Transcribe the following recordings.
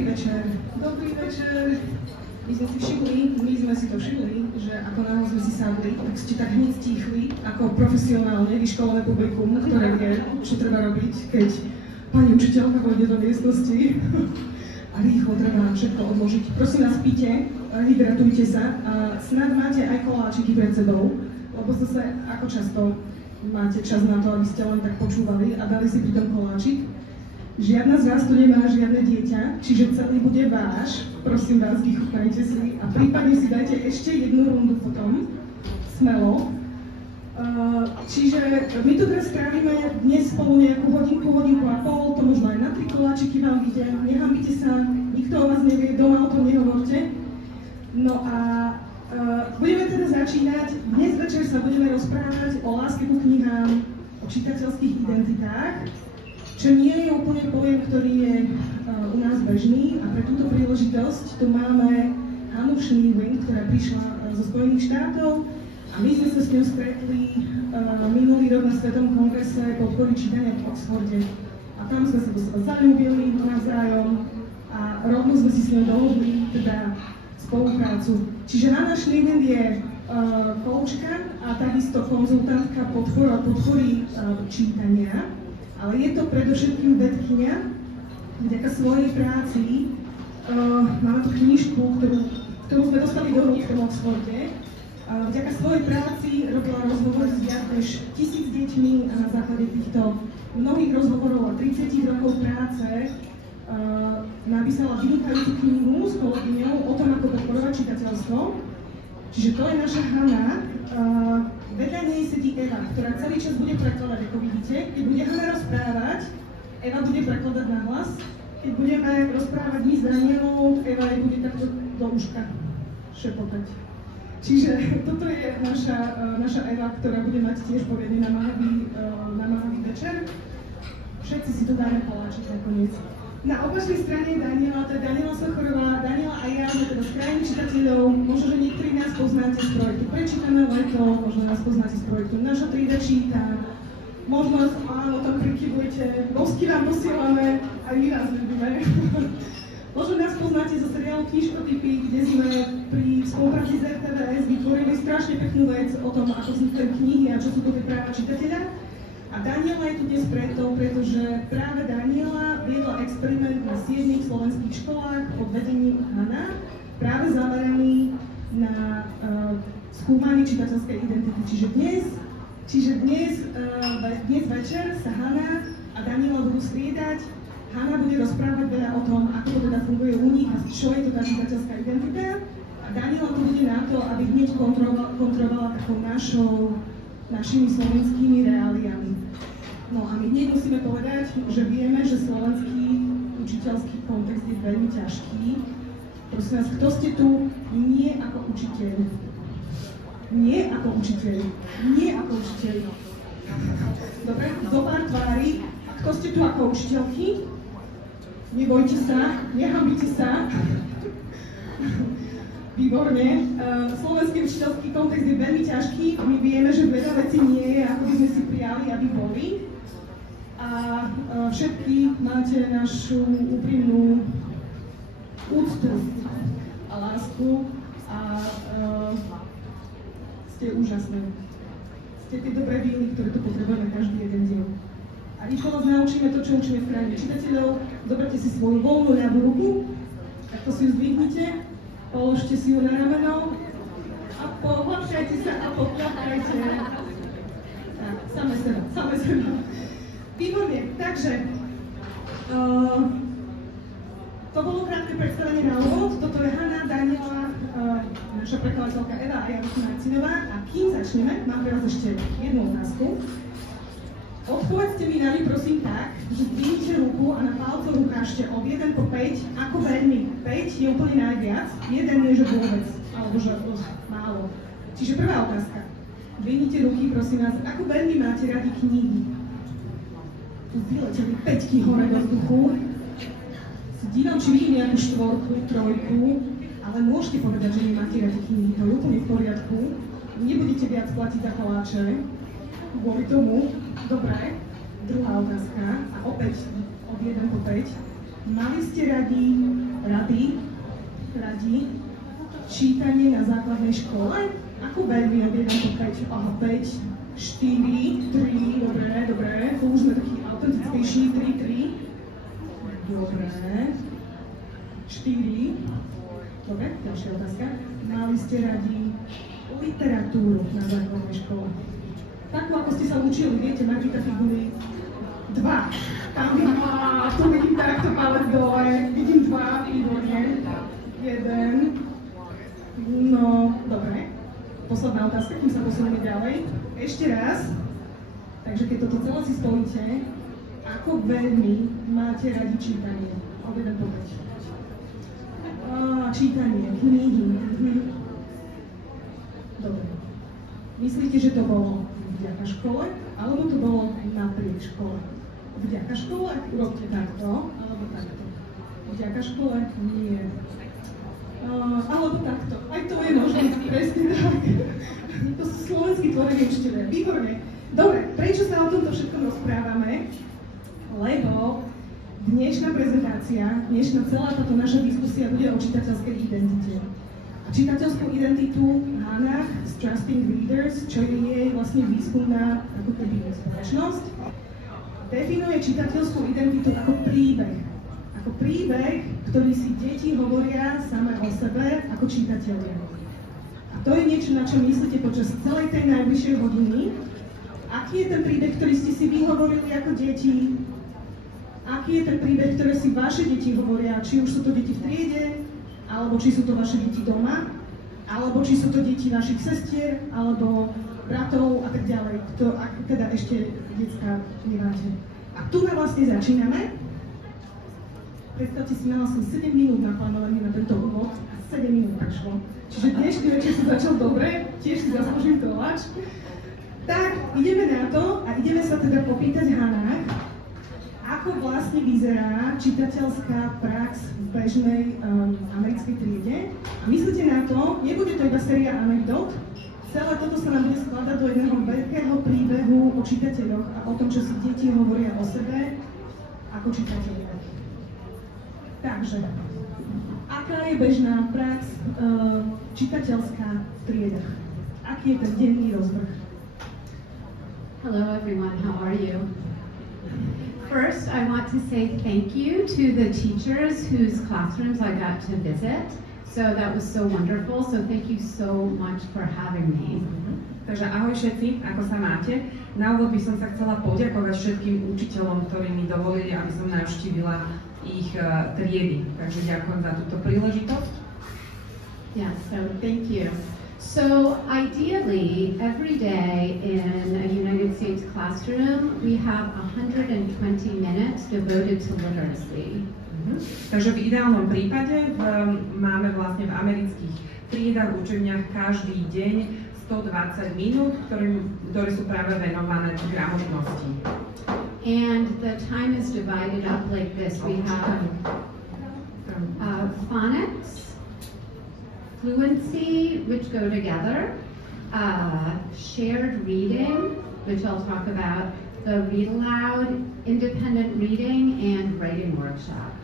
Dobrý večer. Dobrý večer. My sme si to všimli, že ako náhle sme si sadli, tak ste tak hneď stíchli, ako profesionálne vyškolené publikum, ktoré vie, čo treba robiť, keď pani učiteľka vojde do miestnosti a rýchlo treba všetko odložiť. Prosím vás, píte, hydratujte sa a snad máte aj koláčiky pred sebou, lebo zase ako často máte čas na to, aby ste len tak počúvali a dali si pri tom koláčik. Žiadna z vás tu nemá žiadne dieťa, čiže celý bude váš. Prosím vás, vychutnajte si a prípadne si dajte ešte jednu rundu potom, smelo. Čiže my tu teraz strávime dnes spolu nejakú hodinku a pol, to možno aj na 3 koláčiky vám ide. Nehambite sa, nikto o vás nevie, doma o tom nehovorte. No a budeme teda začínať. Dnes večer sa budeme rozprávať o láske ku knihám, o čitateľských identitách, čo nie je úplne pojem, ktorý je u nás bežný, a pre túto príležitosť tu máme Hannah Schneewin, ktorá prišla zo Spojených štátov a my sme sa s ňou stretli minulý rok na Svetovom kongrese podpory čítania v Oxforde. A tam sme sa do seba zaľúbili navzájom a rovno sme si s ňou dohodli teda spoluprácu. Čiže Hannah Schneewin je koučka a takisto konzultantka podpory čítania. Ale je to predovšetkým vedkyňa. Vďaka svojej práci máme tu knižku, ktorú sme dostali do rúk v tom Oxforde. Vďaka svojej práci robila rozhovory s viac než 1000 deťmi a na základe týchto mnohých rozhovorov a 30 rokov práce napísala vynikajúcu knihu s kolegyňou o tom, ako podporovať čitateľstvo. Čiže to je naša Hannah. Vedľa nej sedí Eva, ktorá celý čas bude prekladať, ako vidíte. Keď bude Hannah rozprávať, Eva bude prekladať na hlas. Keď budeme rozprávať my s Danielou, Eva jej bude takto do uška šepotať. Čiže toto je naša Eva, ktorá bude mať tiež poriadne namáhavý večer. Všetci si tu dáme koláčik nakoniec. Na opačnej strane je Daniela, to je Daniela Sochorová. Daniela a ja sme teda z krajiny čitateľov. Možno, že niektorí nás poznáte z projektu Prečítané leto, možno nás poznáte z projektu Naša trieda číta. Možno áno, tam prikyvujete, bosky vám posielame, aj my vás ľúbime. Možno nás poznáte zo seriálu Knižkotypy, kde sme pri spolupráci s RTVS vytvorili strašne peknú vec o tom, ako vznikajú knihy a čo sú to tie práva čitateľa. A Daniela je tu dnes preto, pretože práve Daniela viedla experiment na 7 slovenských školách pod vedením Hannah, práve zameraný na skúmanie čitateľskej identity. Čiže dnes večer sa Hannah a Daniela budú striedať. Hannah bude rozprávať veľa o tom, ako to teda funguje u nich a čo je to tá čitateľská identita. A Daniela to bude na to, aby hneď kontrolovala takou našimi slovenskými reáliami. No a my hneď musíme povedať, že vieme, že slovenský učiteľský kontext je veľmi ťažký. Prosím vás, kto ste tu nie ako učiteľ? Nie ako učiteľ. Nie ako učiteľ. Dobre, zo pár tvári. Kto ste tu ako učiteľky? Nebojte sa, nehambite sa. Výborne. Slovenský učiteľský kontext je veľmi ťažký. My vieme, že veľa vecí nie je, ako by sme si prijali, aby boli. A všetky máte našu úprimnú úctu a lásku a ste úžasné. Ste tie dobré víly, ktoré tu potrebujeme každý jeden diel. A rýchlo vás naučíme to, čo učíme v krajine čitateľov. Zoberte si svoju voľnú ľavú ruku, takto si ju zdvihnite. Položte si ju na rameno a pohľadkajte sa a pohľadkajte. Tak, same seba. Výborne, takže to bolo krátke predstavenie na úvod. Toto je Hannah, Daniela, naša prekladateľka Eva a ja, Marcinová. A kým začneme, mám pre vás ešte jednu otázku. Odpovedzte mi na ňu prosím tak, že zdvihnite ruku a na palcoch ukážte od 1 po 5, ako veľmi. 5 je úplne najviac, 1 je, že vôbec, alebo že málo. Čiže prvá otázka. Zdvihnite ruky, prosím vás, ako veľmi máte radi knihy? Tu vyleteli 5 hore do vzduchu. Si dívam, či vidím nejakú 4, 3, ale môžete povedať, že nemáte radi knihy, to je úplne v poriadku. Nebudete viac platiť za koláče. Kvôli tomu. Dobre, druhá otázka, a opäť od 1 po 5. Mali ste radi radi čítanie na základnej škole? Ako veľmi od 1 po 5? Aha, 5, 4, 3, dobre, to už sme takí autentickejší, 3, dobre, 4, dobre, ďalšia otázka. Mali ste radi literatúru na základnej škole? Takú, ako ste sa učili, viete, Magika figury 2. Tam tu vidím takto palec dole, vidím 2, výborne, 1, no, dobre. Posledná otázka, kým sa posunieme ďalej. Ešte raz. Takže keď toto celé si spojíte, ako veľmi máte radi čítanie? Od 1 po 5. Čítanie, knihy. Dobre. Myslíte, že to bolo vďaka škole, alebo to bolo napriek škole? Vďaka škole? Urobte takto, alebo takto. Vďaka škole? Nie. Alebo takto. Aj to je možné, presne tak. To sú slovenskí tvorení učiteľia. Výborne. Dobre, prečo sa o tomto všetkom rozprávame? Lebo dnešná prezentácia, dnešná celá táto naša diskusia bude o čitateľskej identite. A čitateľskú identitu Hannah z Trusting Readers, čo je jej vlastne výskumná ako keby spoločnosť, definuje čitateľskú identitu ako príbeh. Ako príbeh, ktorý si deti hovoria samé o sebe ako čitatelia. A to je niečo, na čo myslíte počas celej tej najbližšej hodiny. Aký je ten príbeh, ktorý ste si vy hovorili ako deti? Aký je ten príbeh, ktorý si vaše deti hovoria? Či už sú to deti v triede, alebo či sú to vaše deti doma, alebo či sú to deti vašich sestier, alebo bratov a tak ďalej. To, ak teda ešte decka nemáte. A tu my vlastne začíname. Predstavte si, mala som 7 minút naplánovaný na tento úvod a 7 minút prešlo. Čiže dnešný večer som začal dobre, tiež si zaslúžim doláč. Tak, ideme na to a ideme sa teda popýtať Hannah, ako vlastne vyzerá čitateľská prax v bežnej americkej triede. A myslíte na to, nebude to iba séria anekdot, celé toto sa nám bude skladať do jedného veľkého príbehu o čitateľoch a o tom, čo si deti hovoria o sebe ako čitatelia. Takže, aká je bežná prax čitateľská v triedách? Aký je ten denný rozvrh? Hello everyone, how are you? First, I want to say thank you to the teachers whose classrooms I got to visit. So that was so wonderful, so thank you so much for having me. Takže ahoj všetci, ako sa máte? Na úvod by som sa chcela poďakovať všetkým učiteľom, ktorí mi dovolili, aby som navštívila ich triedy. Takže ďakujem za túto príležitosť. Yeah, so thank you. So ideally, every day in a United States classroom, we have 120 minutes devoted to literacy. Takže v ideálnom prípade máme vlastne v amerických triedách, učebniach každý deň 120 minút, ktoré sú práve venované gramotnosti. And the time is divided up like this. We have phonics, fluency, which go together, shared reading, which I'll talk about, the read aloud, independent reading, and writing workshop.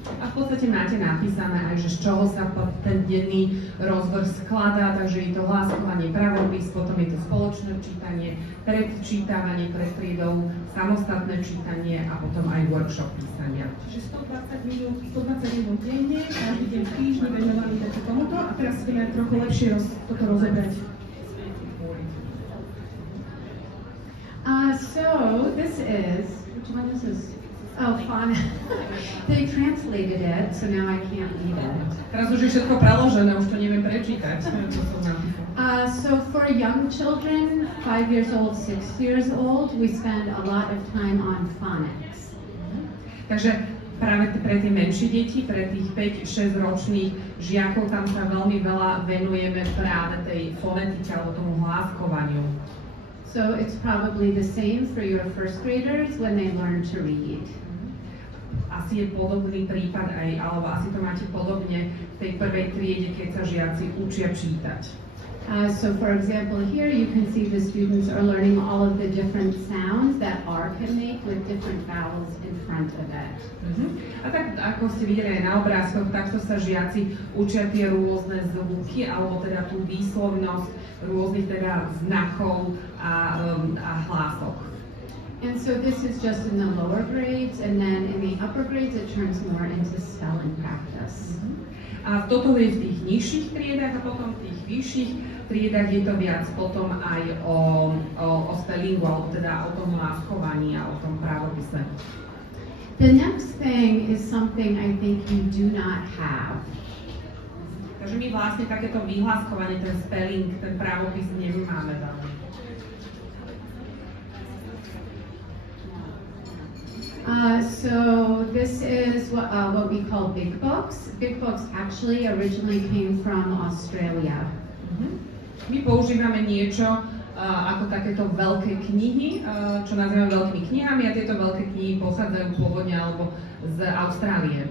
A v podstate máte napísané aj, že z čoho sa ten denný rozvrh skladá, takže je to hláskovanie, pravopis, potom je to spoločné čítanie, predčítavanie pred triedou, samostatné čítanie a potom aj workshop písania. Čiže 120 minút denne, každý deň v týždni venovaný takto tomuto a teraz ideme trochu lepšie toto rozobrať. So this is, which one is this? Oh, fun. They translated it, so now I can't read it. Teraz už je všetko preložené, už to neviem prečítať. So for young children, 5 years old, 6 years old, we spend a lot of time on phonics. Takže práve pre tie menšie deti, pre tých 5-6 ročných žiakov, tam sa veľmi veľa venujeme práve tej fonetike alebo tomu hláskovaniu. So it's probably the same for your first graders when they learn to read. Asi je podobný prípad aj, alebo asi to máte podobne v tej prvej triede, keď sa žiaci učia čítať. So for example, here you can see the students are learning all of the different sounds that R can make with different vowels in front of it. A tak ako ste videli aj na obrázkoch, takto sa žiaci učia tie rôzne zvuky, alebo teda tú výslovnosť rôznych teda znakov a hlások. And so this is just in the lower grades, and then in the upper grades it turns more into spelling practice. A toto je v tých nižších triedách a potom v tých vyšších triedách je to viac potom aj o spellingu, alebo teda o tom hláskovaní a o tom právopise. The next thing is something I think you do not have. Takže my vlastne takéto vyhláskovanie, ten spelling, ten právopis nemáme veľmi. So this is what we call big books. Big books actually originally came from Australia. My používame niečo ako takéto veľké knihy, čo nazývame veľkými knihami, a tieto veľké knihy pochádzajú pôvodne alebo z Austrálie.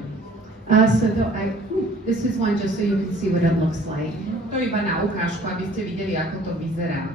This is one just so you can see what it looks like. To je iba na ukážku, aby ste videli, ako to vyzerá.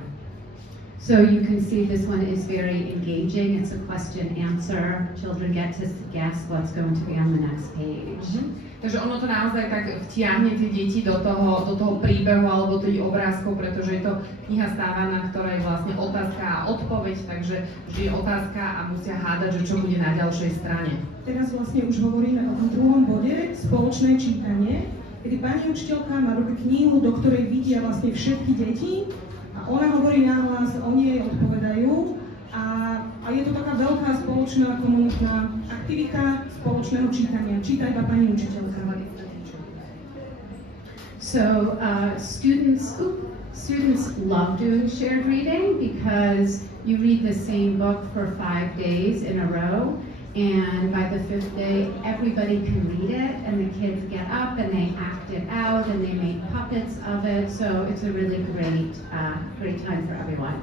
So you can see this one is very engaging. It's a question answer. Children get to guess what's going to be on the next page. Takže ono to naozaj tak vtiahne tie deti do toho príbehu alebo tých obrázkov, pretože je to kniha stávaná, ktorá je vlastne otázka a odpoveď, takže je otázka a musia hádať, že čo bude na ďalšej strane. Teraz vlastne už hovoríme o tom druhom bode, spoločné čítanie, kedy pani učiteľka má v ruke knihu, do ktorej vidia vlastne všetky deti a ona hovorí nahlas, oni jej odpovedajú a je to taká veľká spoločná komunitná aktivita spoločného čítania. Číta iba pani učiteľka. So students love doing shared reading because you read the same book for 5 days in a row, and by the 5th day everybody can read it, and the kids get up and they act it out and they make puppets of it, so it's a really great time for everyone.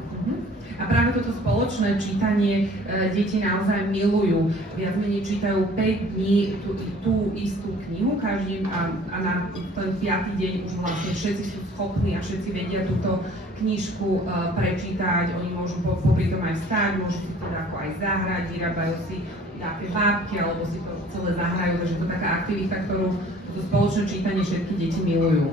A práve toto spoločné čítanie deti naozaj milujú. Viac menej čítajú 5 dní tú istú knihu každý a na ten 5. deň už vlastne všetci sú schopní a všetci vedia túto knižku prečítať. Oni môžu popri tom aj vstať, môžu si teda ako aj zahrať, vyrábajú si nejaké bábky alebo si to celé zahrajú, takže to je taká aktivita, ktorú to spoločné čítanie všetky deti milujú.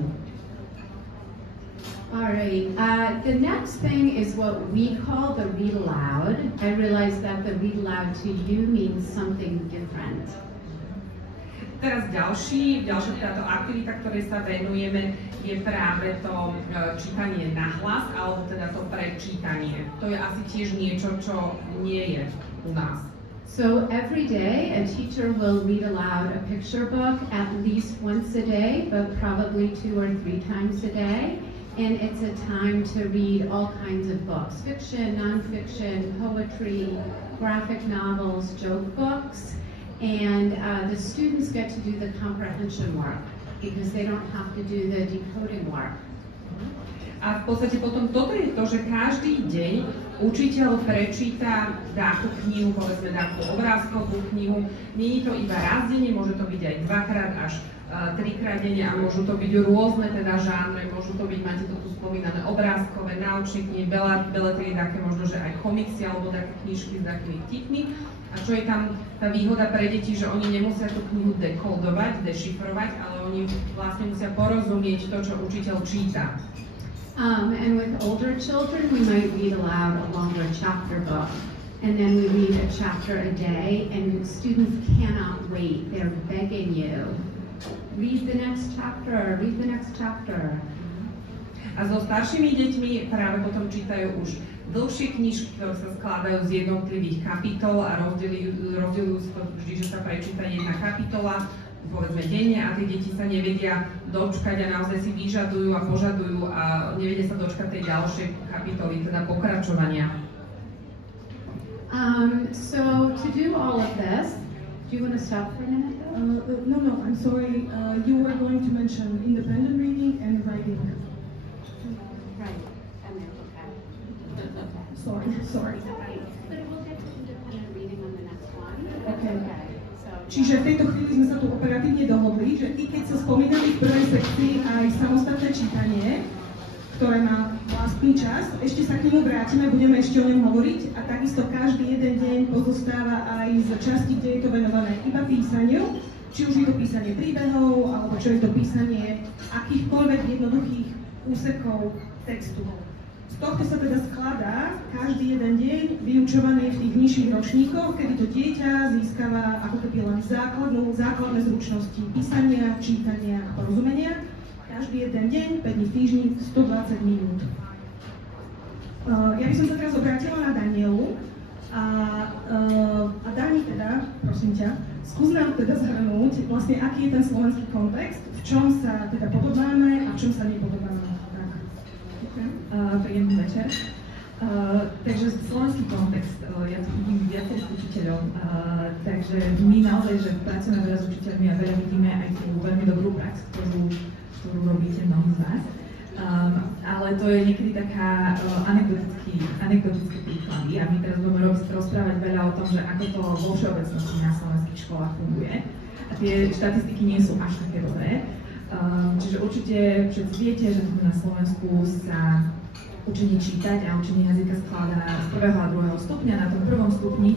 Alright, the next thing is what we call the read aloud. I realize that the read aloud to you means something different. Teraz ďalšia táto aktivita, ktorej sa venujeme, je práve to čítanie nahlas, alebo teda to prečítanie. To je asi tiež niečo, čo nie je u nás. So every day a teacher will read aloud a picture book at least once a day, but probably 2 or 3 times a day. And it's a time to read all kinds of books, fiction, nonfiction, poetry, graphic novels, joke books. And the students get to do the comprehension work because they don't have to do the decoding work. A v podstate potom toto je to, že každý deň učiteľ prečíta dáku knihu, povedzme dáku obrázkovú knihu. Nie je to iba raz denne, môže to byť aj 2-krát až 3-krát denne a môžu to byť rôzne teda žánre, môžu to byť, máte to tu spomínané, obrázkové, náučné knihy, beletrie, také možno, že aj komiksy alebo také knižky s takými vtipmi. A čo je tam tá výhoda pre deti, že oni nemusia tú knihu dekodovať, dešifrovať, ale oni vlastne musia porozumieť to, čo učiteľ číta. And with older children, we might read aloud a longer chapter book. And then we read a chapter a day, and students cannot wait. They're begging you, read the next chapter, read the next chapter. A so staršími deťmi práve potom čítajú už dlhšie knižky, ktoré sa skladajú z jednotlivých kapitol a rozdeľujú sa vždy, že sa prečíta jedna kapitola, povedzme denne, a tie deti sa nevedia dočkať a naozaj si vyžadujú a požadujú a nevedia sa dočkať tej ďalšej kapitoly, teda pokračovania. So to do all of this, do you want to stop for a minute? No, I'm sorry. You were going to mention independent reading and writing. Right, and then Sorry. But we'll get to independent reading on the next one. Okay. So, Čiže v tejto chvíli sme sa tu operatívne dohodli, že i keď sa spomínali v prvej sekcii aj samostatné čítanie, v ktoré má vlastný čas. Ešte sa k nemu vrátime, budeme ešte o ňom hovoriť a takisto každý jeden deň pozostáva aj z časti, kde je to venované iba písaniu, či už je to písanie príbehov, alebo čo je to písanie akýchkoľvek jednoduchých úsekov textu. Z tohto sa teda skladá každý jeden deň vyučovaný v tých nižších ročníkoch, kedy to dieťa získava ako keby len základné zručnosti písania, čítania a porozumenia. Každý jeden deň, 5 dní v týždni, 120 minút. Ja by som sa teraz obrátila na Danielu. A Dani teda, prosím ťa, skús nám teda zhrnúť vlastne, aký je ten slovenský kontext, v čom sa teda podobáme a v čom sa nepodobáme. Príjemný večer. Takže slovenský kontext, ja tu vidím viacerých učiteľov, takže my naozaj, že pracujeme veľa s učiteľmi a veľa vidíme aj tú veľmi dobrú prax, ktorú robíte mnohí z vás. Ale to je niekedy taká anekdotické príklady a my teraz budeme rozprávať veľa o tom, že ako to vo všeobecnosti na slovenských školách funguje. A tie štatistiky nie sú až také dobré. Čiže určite všetci viete, že na Slovensku sa učenie čítať a učenie jazyka skladá z 1. a 2. stupňa. Na tom 1. stupni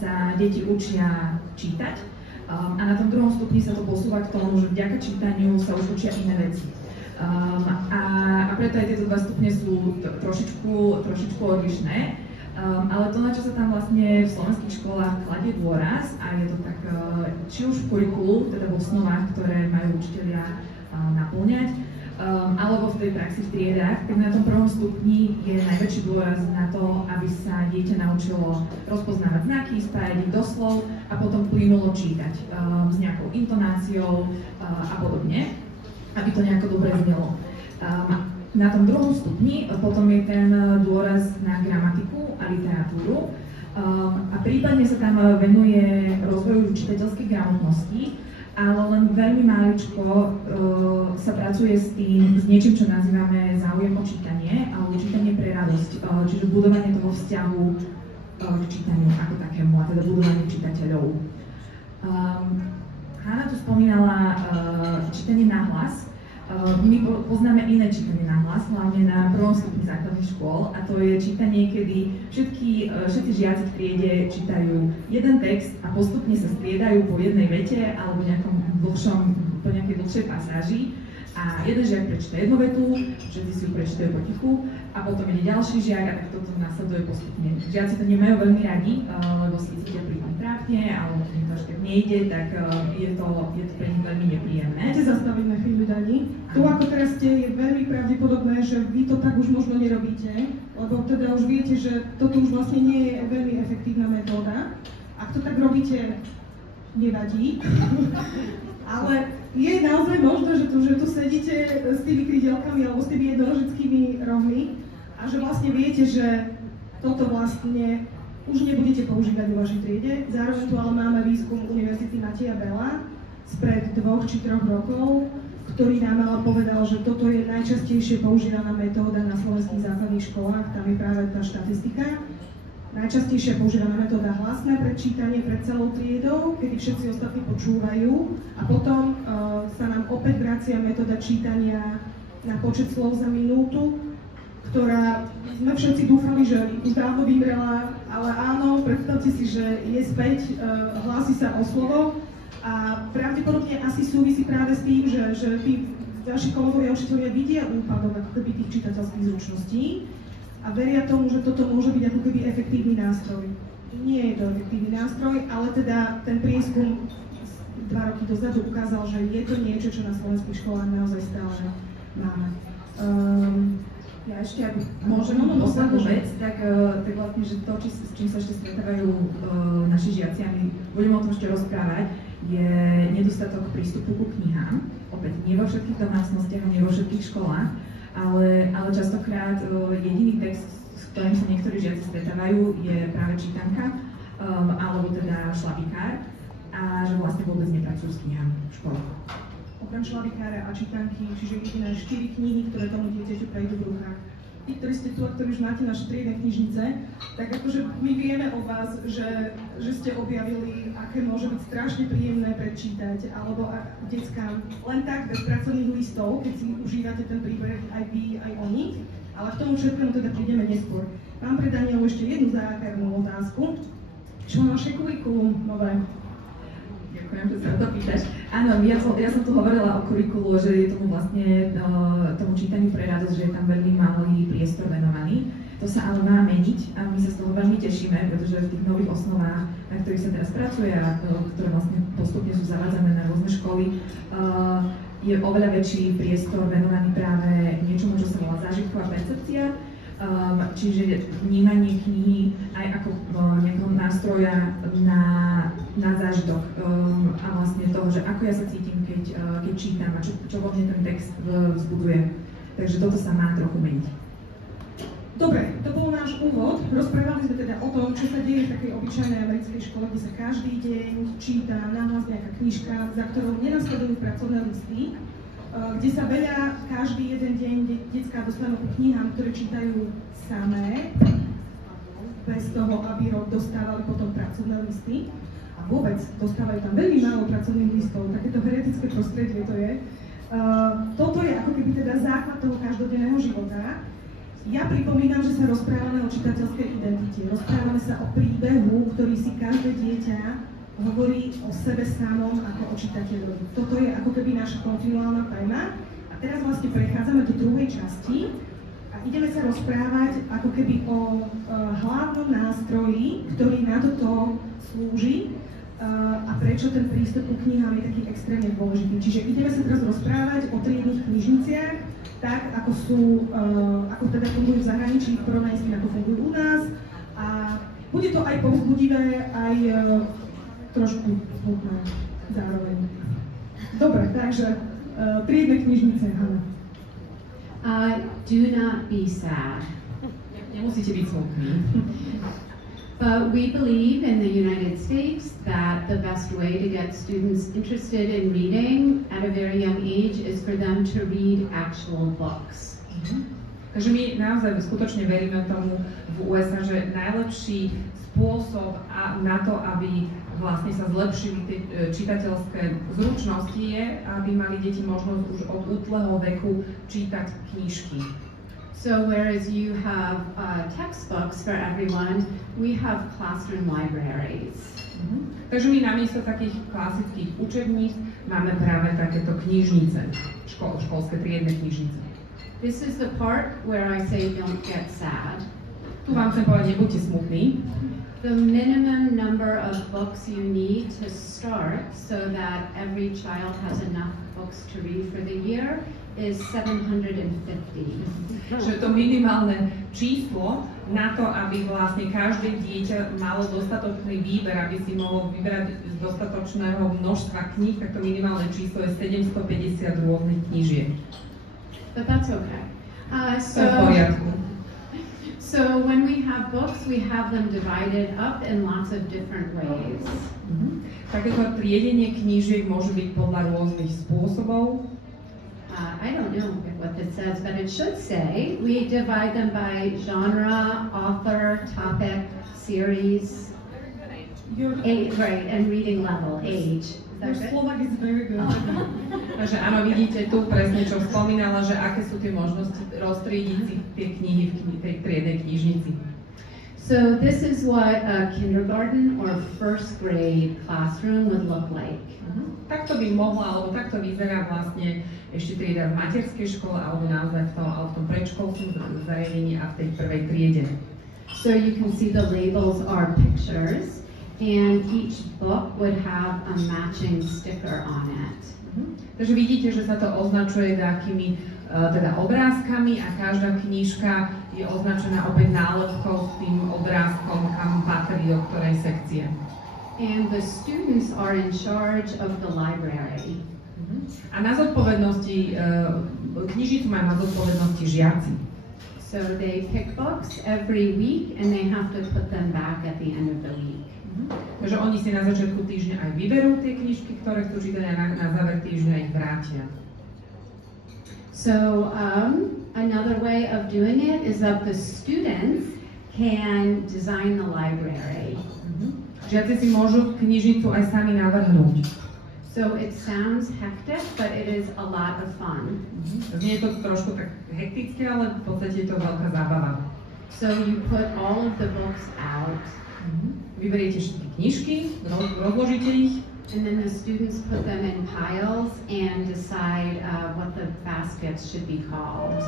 sa deti učia čítať a na tom 2. stupni sa to posúva k tomu, že vďaka čítaniu sa už učia iné veci. A preto aj tieto 2 stupne sú trošičku odlišné. Ale to, na čo sa tam vlastne v slovenských školách kladie dôraz, a je to tak či už v kurikulu, teda v osnovách, ktoré majú učitelia naplňať, alebo v tej praxi v triedách, tak na tom 1. stupni je najväčší dôraz na to, aby sa dieťa naučilo rozpoznávať znaky, spájať ich do slov a potom plynulo čítať s nejakou intonáciou a podobne, aby to nejako dobre znelo. Na tom 2. stupni potom je ten dôraz na gramatiku a literatúru a prípadne sa tam venuje rozvoju čitateľskej gramotnosti, ale len veľmi máličko sa pracuje s niečím, čo nazývame záujem o čítanie alebo čítanie pre radosť, čiže budovanie toho vzťahu k čítaniu ako takému a teda budovanie čitateľov. Hanna tu spomínala čítanie nahlas. My poznáme iné čítanie nahlas, hlavne na 1. stupni základných škôl, a to je čítanie, kedy všetci žiaci v triede čítajú jeden text a postupne sa striedajú po jednej vete alebo po nejakej dlhšej pasáži. A jeden žiak prečíta jednu vetu, všetci si ju prečítajú potichu a potom ide ďalší žiak a tak toto nasleduje postupne. Žiaci to nemajú veľmi radi, lebo si cítia pri tom trápne, alebo keď to až tak nejde, tak je to pre nich veľmi nepríjemné. Chcete zastaviť na chvíľu, Dani? Tu ako teraz ste, je veľmi pravdepodobné, že vy to tak už možno nerobíte, lebo teda už viete, že toto už vlastne nie je veľmi efektívna metóda. Ak to tak robíte, nevadí. Ale je naozaj možné, že tu sedíte s tými krydelkami alebo s tými jednonožickými rohmi a že vlastne viete, že toto vlastne už nebudete používať vo vašej triede. Zároveň tu ale máme výskum Univerzity Mateja Bela spred 2 či 3 rokov, ktorý nám ale povedal, že toto je najčastejšie používaná metóda na slovenských základných školách, tam je práve tá štatistika. Najčastejšia používaná metóda hlasné prečítanie pred celou triedou, kedy všetci ostatní počúvajú a potom sa nám opäť vracia metóda čítania na počet slov za minútu, ktorá sme všetci dúfali, že už dávno vymrela, ale áno, predstavte si, že je späť, hlási sa o slovo a pravdepodobne asi súvisí práve s tým, že tí vaši kolegovia učitelia vidia úpadok ako keby tých čitateľských zručností a veria tomu, že toto môže byť ako keby efektívny nástroj. Nie je to efektívny nástroj, ale teda ten prieskum 2 roky dozadu ukázal, že je to niečo, čo na slovenských školách naozaj stále máme. Ja ešte, ak môžem poslednú vec, tak vlastne, že to, s čím sa ešte stretávajú naši žiaci, a my budeme o tom ešte rozprávať, je nedostatok prístupu ku knihám. Opäť nie vo všetkých domácnostiach a nie vo všetkých školách, ale častokrát jediný text, s ktorým sa niektorí žiaci stretávajú, je práve čítanka, alebo teda šlabikár, a že vlastne vôbec nepracujú s knihami v škole. Okrem šlabikára a čítanky, čiže jediné 4 knihy, ktoré tomu dieťaťu prejdú v rukách. tí, ktorí ste tu a ktorí už máte naše triedne knižnice, tak akože my vieme o vás, že ste objavili, aké môže byť strašne príjemné prečítať, alebo deckám len tak bez pracovných listov, keď si užívate ten príbeh aj vy, aj oni. Ale k tomu všetkému teda prídeme neskôr. Mám pre Danielu ešte jednu zákernú otázku. Čo má vaše kurikulum nové? Ďakujem, že sa to pýtaš. Áno, ja som tu hovorila o kurikulu, že je tomu vlastne tomu čítaniu pre radosť, že je tam veľmi malý priestor venovaný. To sa ale má meniť a my sa z toho veľmi tešíme, pretože v tých nových osnovách, na ktorých sa teraz pracuje a ktoré vlastne postupne sú zavádzané na rôzne školy, je oveľa väčší priestor venovaný práve niečomu, čo sa volá zážitková percepcia. Čiže vnímanie knihy aj ako nejakého nástroja na zážitok a vlastne toho, že ako ja sa cítim, keď čítam a čo vo mne ten text vzbuduje. Takže toto sa má trochu meniť. Dobre, to bol náš úvod. Rozprávali sme teda o tom, čo sa deje v takej obyčajnej americkej škole, kde sa každý deň číta nahlas nejaká knižka, za ktorou nenasledujú pracovné listy, kde sa každý jeden deň decká dostanú ku knihám, ktoré čítajú samé, bez toho, aby dostávali potom pracovné listy. A vôbec dostávajú tam veľmi málo pracovných listov, takéto heretické prostredie to je. Toto je ako keby teda základ toho každodenného života. Ja pripomínam, že sa rozprávame o čitateľskej identite. Rozprávame sa o príbehu, ktorý si každé dieťa hovorí o sebe samom ako o čitateľovi. Toto je ako keby naša kontinuálna téma. A teraz vlastne prechádzame do druhej časti a ideme sa rozprávať ako keby o hlavnom nástroji, ktorý na toto slúži a prečo ten prístup ku knihám je taký extrémne dôležitý. Čiže ideme sa teraz rozprávať o triednych knižniciach, tak ako teda fungujú v zahraničí, v porovnaní s tým, ako fungujú u nás. A bude to aj povzbudivé, aj trošku smutné zároveň. Dobre, takže triedne knižnice, Hanna. Do not be sad. Nemusíte byť smutní. But we believe in the United States that the best way to get students interested in reading at a very young age is for them to read actual books. Takže my naozaj skutočne veríme tomu v USA, že najlepší spôsob na to, aby vlastne sa zlepšili tie čitateľské zručnosti je, aby mali deti možnosť už od útleho veku čítať knižky. So whereas you have textbooks for everyone, we have classroom libraries. Takže my namiesto takých klasických učebníc máme práve takéto knižnice, školské triedne knižnice. This is the part where I say don't get sad. Tu vám chcem povedať, nebuďte smutní. The minimum number of books you need to start so that every child has enough books to read for the year is 750. Že to minimálne číslo na to, aby vlastne každé dieťa malo dostatočný výber, aby si mohlo vybrať z dostatočného množstva kníh, tak to minimálne číslo je 750 rôznych knížiek. But that's okay. To je v poriadku. So when we have books, we have them divided up in lots of different ways. Takéto triedenie knížiek môže byť podľa rôznych spôsobov. I don't know what this says, but it should say we divide them by genre, author, topic, series, age, right, and reading level, age. Your Slovak is very good. Takže áno, vidíte tu presne, čo spomínala, že aké sú tie možnosti roztriediť si tie knihy v tej triednej knižnici. So this is what a kindergarten or first grade classroom would look like. Takto by mohla, alebo takto vyzerá vlastne ešte trieda v materskej škole, alebo naozaj v tom predškolskom zariadení a v tej prvej triede. So you can see the labels are pictures, and each book would have a matching sticker on it. Takže vidíte, že sa to označuje takými teda obrázkami a každá knižka je označená opäť nálepkou s tým obrázkom, kam patrí do ktorej sekcie. And the students are in charge of the library. A na zodpovednosti, knižnicu majú na zodpovednosti žiaci. So they pick books every week and they have to put them back at the end of the week. Takže oni si na začiatku týždňa aj vyberú tie knižky, ktoré chcú čítať a na záver týždňa ich vrátia. So another way of doing it is that the students can design the library. Žiaci si môžu knižnicu aj sami navrhnúť. So it sounds hectic, but it is a lot of fun. Znie to trošku tak hektické, ale v podstate je to veľká zábava. So you put all of the books out, Vyberiete všetky knižky, rozložíte ich and then the students put them in piles and decide what the baskets should be called.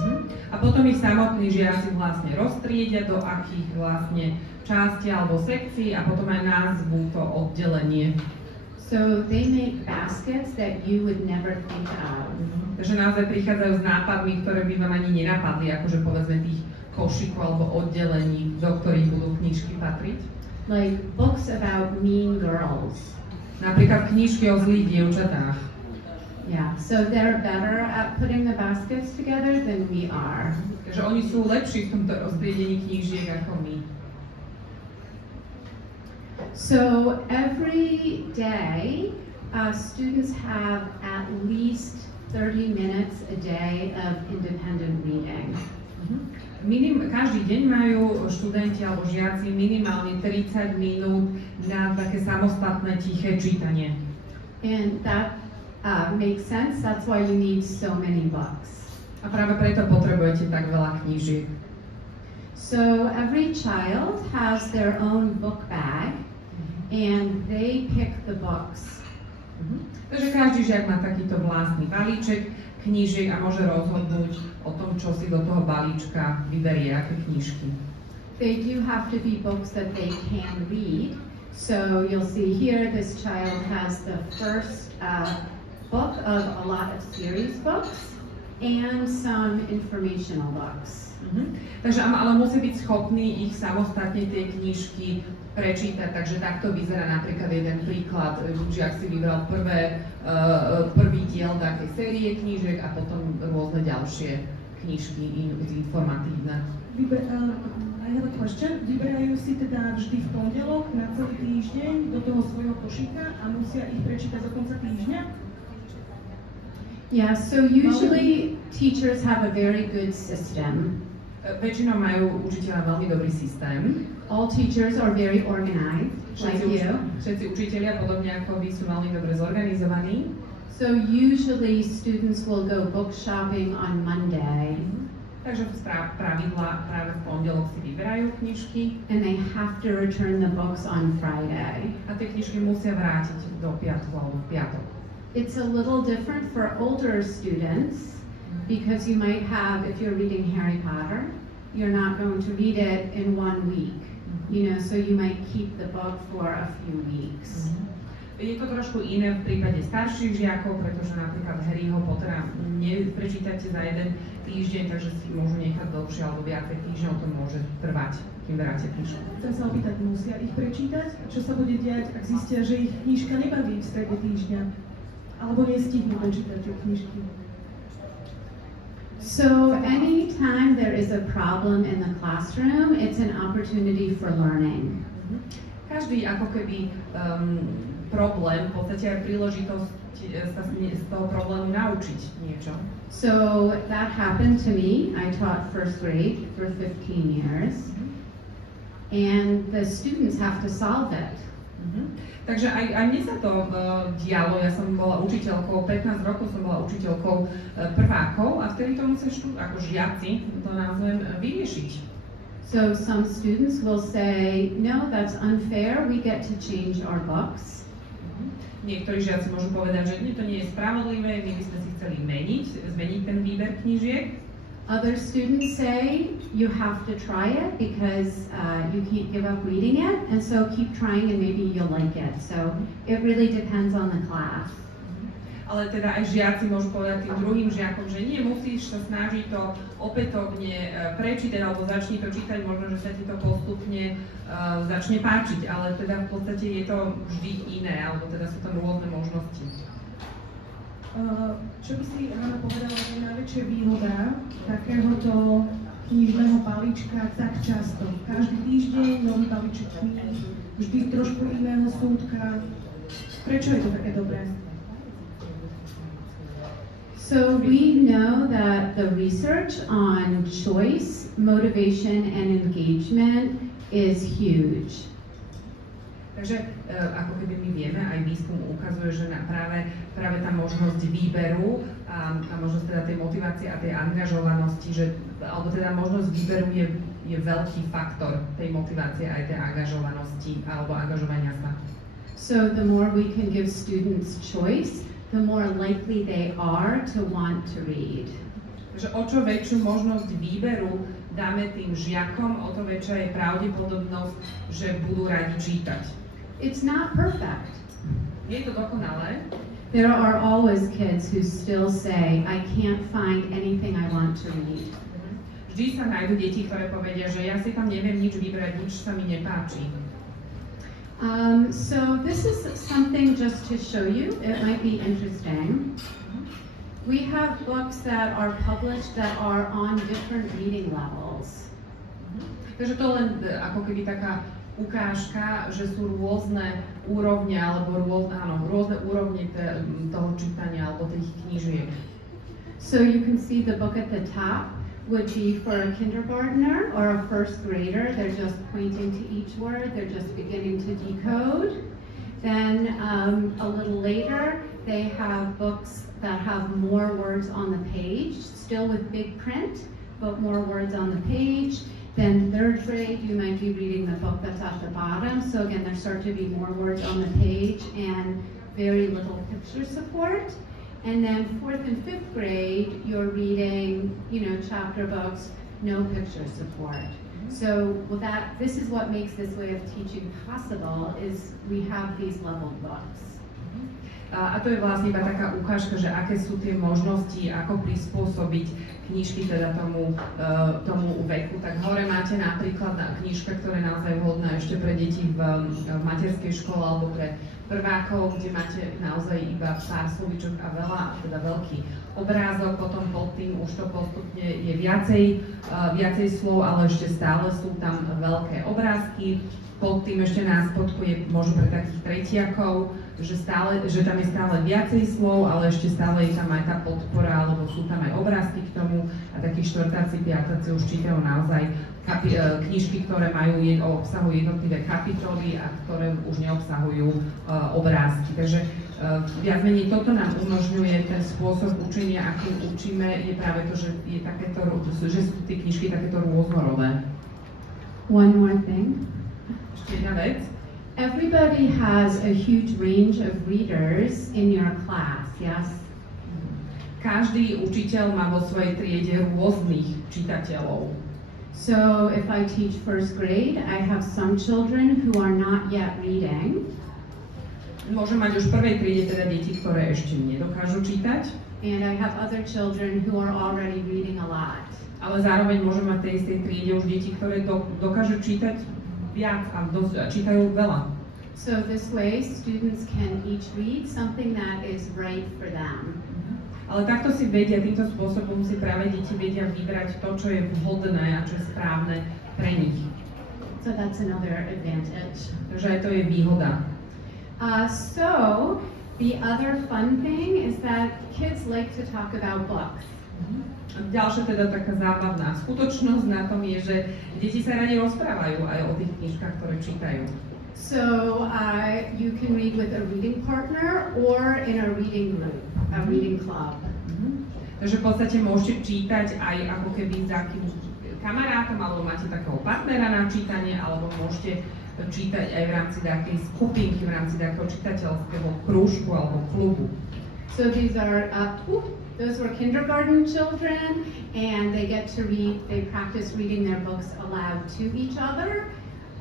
a potom ich samotní žiaci vlastne roztriedia do akých vlastne častí alebo sekcií a potom aj názvu to oddelenie. So they make baskets that you would never think of. Takže naozaj prichádzajú s nápadmi, ktoré by vám ani nenapadli, akože povedzme tých košíkov alebo oddelení, do ktorých budú knižky patriť. Like books about mean girls. Napríklad knižky o zlých dievčatách. Yeah, so they're better at putting the baskets together than we are. Takže oni sú lepší v tomto roztriedení knížiek ako my. So every day, students have at least 30 minutes a day of independent reading. Každý deň majú študenti alebo žiaci minimálne 30 minút na také samostatné tiché čítanie. And that makes sense. That's why you need so many books. A práve preto potrebujete tak veľa knížiek. So every child has their own book bag, and they pick the books. Takže každý žiak má takýto vlastný balíček knížiek a môže rozhodnúť o tom, čo si do toho balíčka vyberie, aké knižky. They do have to be books that they can read. So you'll see here this child has the first book of a lot of series books and some informational books. Takže ale musí byť schopný ich samostatne tie knižky prečítať, takže takto vyzerá napríklad jeden príklad, žiak si vybral prvý diel takej série knížek a potom rôzne ďalšie knižky informatívne. I have a question. Vyberajú si teda vždy v pondelok na celý týždeň do toho svojho košíka a musia ich prečítať do konca týždňa? Yeah, so usually teachers have a very good system. Väčšinou majú učiteľa veľmi dobrý systém. All teachers are very organized, like you. Všetci učitelia, podobne ako vy, sú veľmi dobre zorganizovaní. So usually students will go book shopping on Monday. Takže pravidla práve v pondelok si vyberajú knižky. And they have to return the books on Friday. A tie knižky musia vrátiť do piatku alebo v piatok. It's a little different for older students because you might have, if you're reading Harry Potter, you're not going to read it in 1 week. You know, so you might keep the book for a few weeks. Je to trošku iné v prípade starších žiakov, pretože napríklad Harryho Pottera neprečítate za jeden týždeň, takže si môžu nechať dlhšie alebo viacej týždňov, to môže trvať, kým beráte knižku. Chcem sa opýtať, musia ich prečítať? A čo sa bude diať, ak zistia, že ich knižka nebaví v strede týždňa? Alebo nestihnú prečítať tie knižky? So anytime there is a problem in the classroom, it's an opportunity for learning. Každý ako keby problém, v podstate aj príležitosť sa z toho problému naučiť niečo. So that happened to me. I taught first grade for 15 years. And the students have to solve it. Takže aj mne sa to dialo, ja som bola učiteľkou, 15 rokov som bola učiteľkou prvákov a vtedy to musíš tu ako žiaci, to nazvem, vyriešiť. So some students will say, no, that's unfair, we get to change our books. Niektorí žiaci môžu povedať, že to nie je spravodlivé, my by sme si chceli zmeniť ten výber knížiek. Other students say you have to try it because you can't give up reading it, and so keep trying and maybe you'll like it. So it really depends on the class. Ale teda aj žiaci môžu povedať tým druhým žiakom, že nie, musíš sa snažiť to opätovne prečítať alebo začni to čítať, možno, že sa ti to postupne začne páčiť, ale teda v podstate je to vždy iné, alebo teda sú tam rôzne možnosti. Čo by si, Hanna, povedala, že je najväčšia výhoda takéhoto knižného balíčka tak často? Každý týždeň nový balíček kníh, vždy trošku iného súdka. Prečo je to také dobré? So we know that the research on choice, motivation, and engagement is huge. Takže ako keby my vieme, aj výskum ukazuje, že práve tá možnosť výberu a možnosť teda tej motivácie a tej angažovanosti, alebo teda možnosť výberu je veľký faktor tej motivácie aj tej angažovanosti alebo angažovania sa. So the more we can give students choice, the more likely they are to want to read. Takže o čo väčšiu možnosť výberu dáme tým žiakom, o to väčšia je pravdepodobnosť, že budú radi čítať. It's not perfect. Nie je to dokonalé. There are always kids who still say, I can't find anything I want to read. Vždy sa nájdú deti, ktoré povedia, že ja si tam neviem nič vybrať, nič sa mi nepáči. So this is something just to show you, it might be interesting. We have books that are published that are on different reading levels. Takže to len ako keby taká ukážka, že sú rôzne úrovne alebo rôzne úrovne toho čítania alebo tých knížiek. So you can see the book at the top would be for a kindergartner or a first grader. They're just pointing to each word, they're just beginning to decode. Then a little later, they have books that have more words on the page, still with big print, but more words on the page. Then third grade, you might be reading the book that's at the bottom. So again, there start to be more words on the page and very little picture support. And then fourth and fifth grade, you're reading, chapter books, no picture support. So this is what makes this way of teaching possible, is we have these leveled books. A to je vlastne iba taká ukážka, že aké sú tie možnosti, ako prispôsobiť knižky teda tomu veku. Tak hore máte napríklad knižka, ktorá je naozaj vhodná ešte pre deti v materskej škole alebo pre prvákov, kde máte naozaj iba pár slovíčok a teda veľký obrázok. Potom pod tým už to postupne je viacej slov, ale ešte stále sú tam veľké obrázky. Pod tým ešte na spodku je možno pre takých tretiakov, že tam je stále viacej slov, ale ešte stále je tam aj tá podpora, alebo sú tam aj obrázky k tomu a takí štvrtáci, piatáci už čítajú naozaj knižky, ktoré obsahujú jednotlivé kapitoly a ktoré už neobsahujú obrázky. Takže viac menej toto nám umožňuje ten spôsob učenia, akým učíme, je práve to, že že sú tie knižky takéto rôznorodé. One more thing. Ešte jedna vec. Everybody has a huge range of readers in your class, yes? Každý učiteľ má vo svojej triede rôznych čitateľov. So if I teach first grade, I have some children who are not yet reading. Môžem mať už v prvej triede teda deti, ktoré ešte nedokážu čítať. And I have other children who are already reading a lot. Ale zároveň môžem mať tej istej triede už deti, ktoré dokážu čítať viac a čítajú veľa. So this way, students can each read something that is right for them. Ale takto si týmto spôsobom si práve deti vedia vybrať to, čo je vhodné a čo je správne pre nich. So that's another advantage. Takže aj to je výhoda. So the other fun thing is that kids like to talk about books. Ďalšia teda taká zábavná skutočnosť na tom je, že deti sa radi rozprávajú aj o tých knižkách, ktoré čítajú. So you can read with a reading partner or in a reading group, a reading club. Takže v podstate môžete čítať aj ako keby s akým kamarátom, alebo máte takého partnera na čítanie, alebo môžete čítať aj v rámci takej skupinky, v rámci takého čitateľského krúžku alebo klubu. So these are those were kindergarten children, and they get to read, they practice reading their books aloud to each other.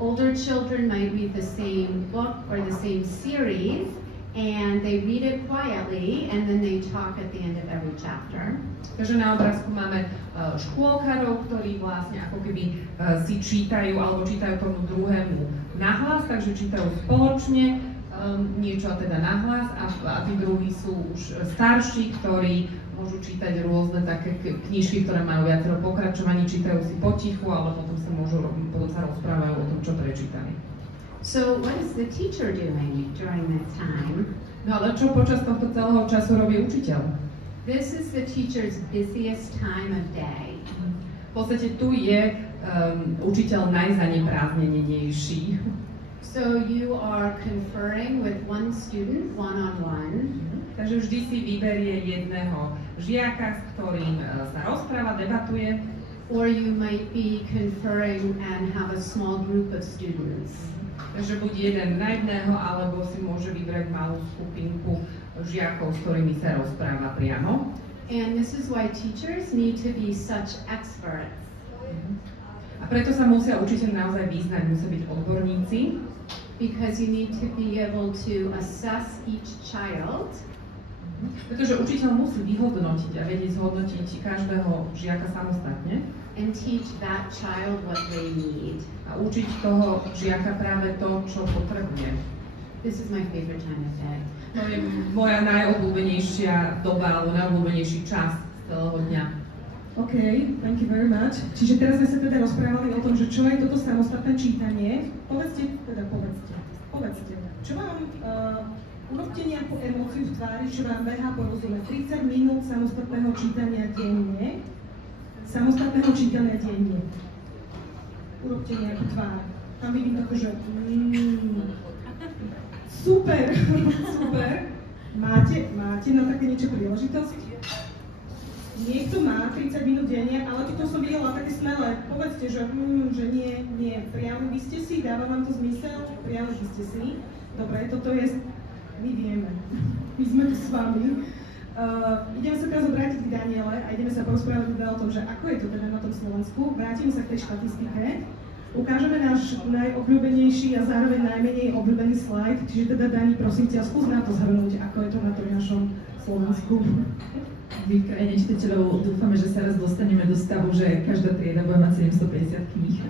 Older children might read the same book or the same series, and they read it quietly, and then they talk at the end of every chapter. Takže na obrázku máme škôlkarov, ktorí vlastne ako keby si čítajú alebo čítajú tomu druhému nahlas, takže čítajú spoločne niečo teda nahlas a tí druhí sú už starší, ktorí môžu čítať rôzne také knižky, ktoré majú viacero pokračovaní, čítajú si potichu, ale potom sa rozprávajú o tom, čo prečítali. So what is the teacher doing during this time? No ale čo počas tohto celého času robí učiteľ? This is the teacher's busiest time of day. V podstate tu je učiteľ najzaneprázdnenejší. So you are conferring with one student one-on-one. Takže vždy si vyberie jedného žiaka, s ktorým sa rozpráva, debatuje. Or you might be conferring and have a small group of students. Takže buď jeden na jedného, alebo si môže vybrať malú skupinku žiakov, s ktorými sa rozpráva priamo. And this is why teachers need to be such experts. A preto sa musia učiteľ naozaj vyznať, musia byť odborníci. Because you need to be able to assess each child. Pretože učiteľ musí vyhodnotiť a vedieť zhodnotiť každého žiaka samostatne. And teach that child what they need. A učiť toho žiaka práve to, čo potrebuje. This is my favorite time of day. To je moja najobľúbenejšia doba, alebo najobľúbenejší čas celého dňa. OK, thank you very much. Čiže teraz sme sa teda rozprávali o tom, že čo je toto samostatné čítanie. Povedzte, čo vám, urobte nejakú emóciu v tvári, čo vám behá po rozume. 30 minút samostatného čítania denne. Samostatného čítania denne. Urobte nejakú tvár. Tam vidím tako, že super, super. Máte na také niečo príležitosť? Niekto má 30 minút denne, ale to som videla také smelé. Povedzte, že nie. Prijali by ste si, dáva vám to zmysel? Prijali by ste si. Dobre, toto je, my vieme. My sme tu s vami. Ideme sa teraz obrátiť k Daniele a ideme sa porozprávať teda o tom, že ako je to teda na tom Slovensku. Vrátime sa k tej štatistike. Ukážeme náš najobľúbenejší a zároveň najmenej obľúbený slajd. Čiže teda Dani, prosím ťa, skús na to zhrnúť, ako je to na tom našom Slovensku. V krajine čitateľov dúfame, že sa raz dostaneme do stavu, že každá trieda bude mať 750 kníh.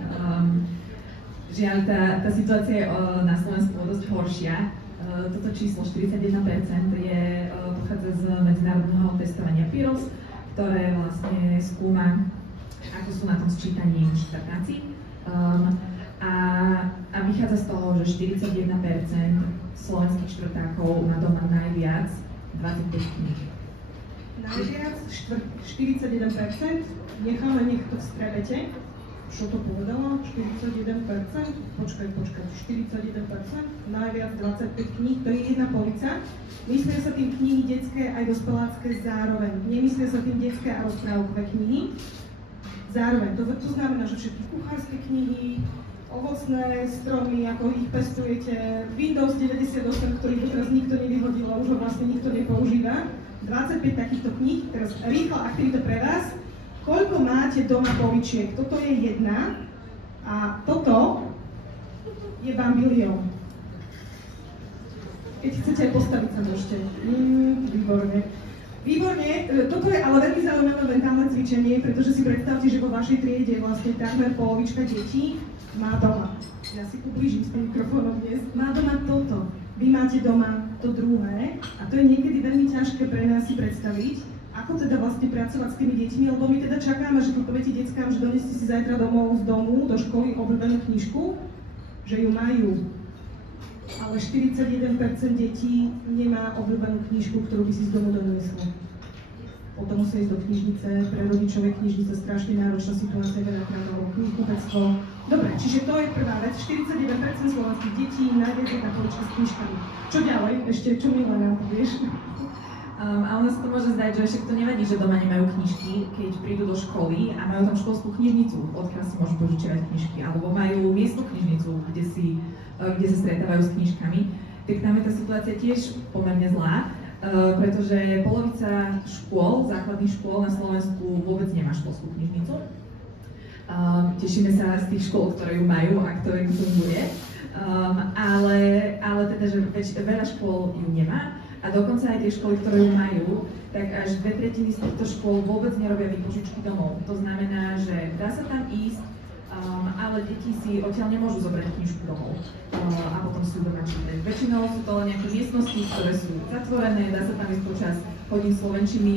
Žiaľ, tá situácia je na Slovensku dosť horšia. Toto číslo 41% pochádza z medzinárodného testovania PIRLS, ktoré vlastne skúma, ako sú na tom sčítaní štvrtáci. A vychádza z toho, že 41% slovenských štvrtákov má doma najviac 25 kníh. Najviac 41%, necháme nech to vstrebete. Čo to povedala? 41%? Počkaj, 41%, najviac 25 kníh, to je jedna polica. Myslia sa tým knihy detské aj dospelácké zároveň. Nemyslia sa tým detské a rozprávkové knihy. Zároveň, to znamená, že všetky kuchárske knihy, ovocné stromy, ako ich pestujete, Windows 98, ktorý doteraz nikto nevyhodil a už ho vlastne nikto nepoužíva. 25 takýchto kníh, teraz rýchla aktivita pre vás. Koľko máte doma poličiek? Toto je jedna a toto je bambilión. Keď chcete aj postaviť sa môžete. Výborne. Výborne, toto je ale veľmi zaujímavé mentálne cvičenie, pretože si predstavte, že vo vašej triede vlastne takmer polovička detí má doma. Ja si ublížim s tým mikrofónom dnes. Má doma toto. Vy máte doma to druhé a to je niekedy veľmi ťažké pre nás si predstaviť, ako teda vlastne pracovať s tými deťmi, lebo my teda čakáme, že keď poviete deckám, že doneste si zajtra domov z domu, do školy obľúbenú knižku, že ju majú. Ale 41% detí nemá obľúbenú knižku, ktorú by si z domu donieslo. Potom musia ísť do knižnice, pre rodičové knižnice strašne náročná situácia, veľakrát alebo knihkupectvo. Dobre, čiže to je prvá vec. 49% slovenských detí najviac je na poličke s knižkami. Čo ďalej? Ešte, čo Milá nám povieš? A u nás to môže zdať, že však to nevadí, že doma nemajú knižky, keď prídu do školy a majú tam školskú knižnicu, odkiaľ si môžu požičiavať knižky, alebo majú miestnu knižnicu, kde sa stretávajú s knižkami. Tak tam je tá situácia tiež pomerne zlá, pretože polovica škôl, základných škôl na Slovensku vôbec nemá školskú knižnicu. Tešíme sa z tých škôl, ktoré ju majú a ktoré ju funguje, ale teda, že veľa škôl ju nemá. A dokonca aj tie školy, ktoré ju majú, tak až 2/3 z týchto škôl vôbec nerobia výpožičky domov. To znamená, že dá sa tam ísť, ale deti si odtiaľ nemôžu zobrať knižku domov a potom si ju doma čítať. Väčšinou sú to len nejaké miestnosti, ktoré sú zatvorené, dá sa tam ísť počas hodín slovenčiny,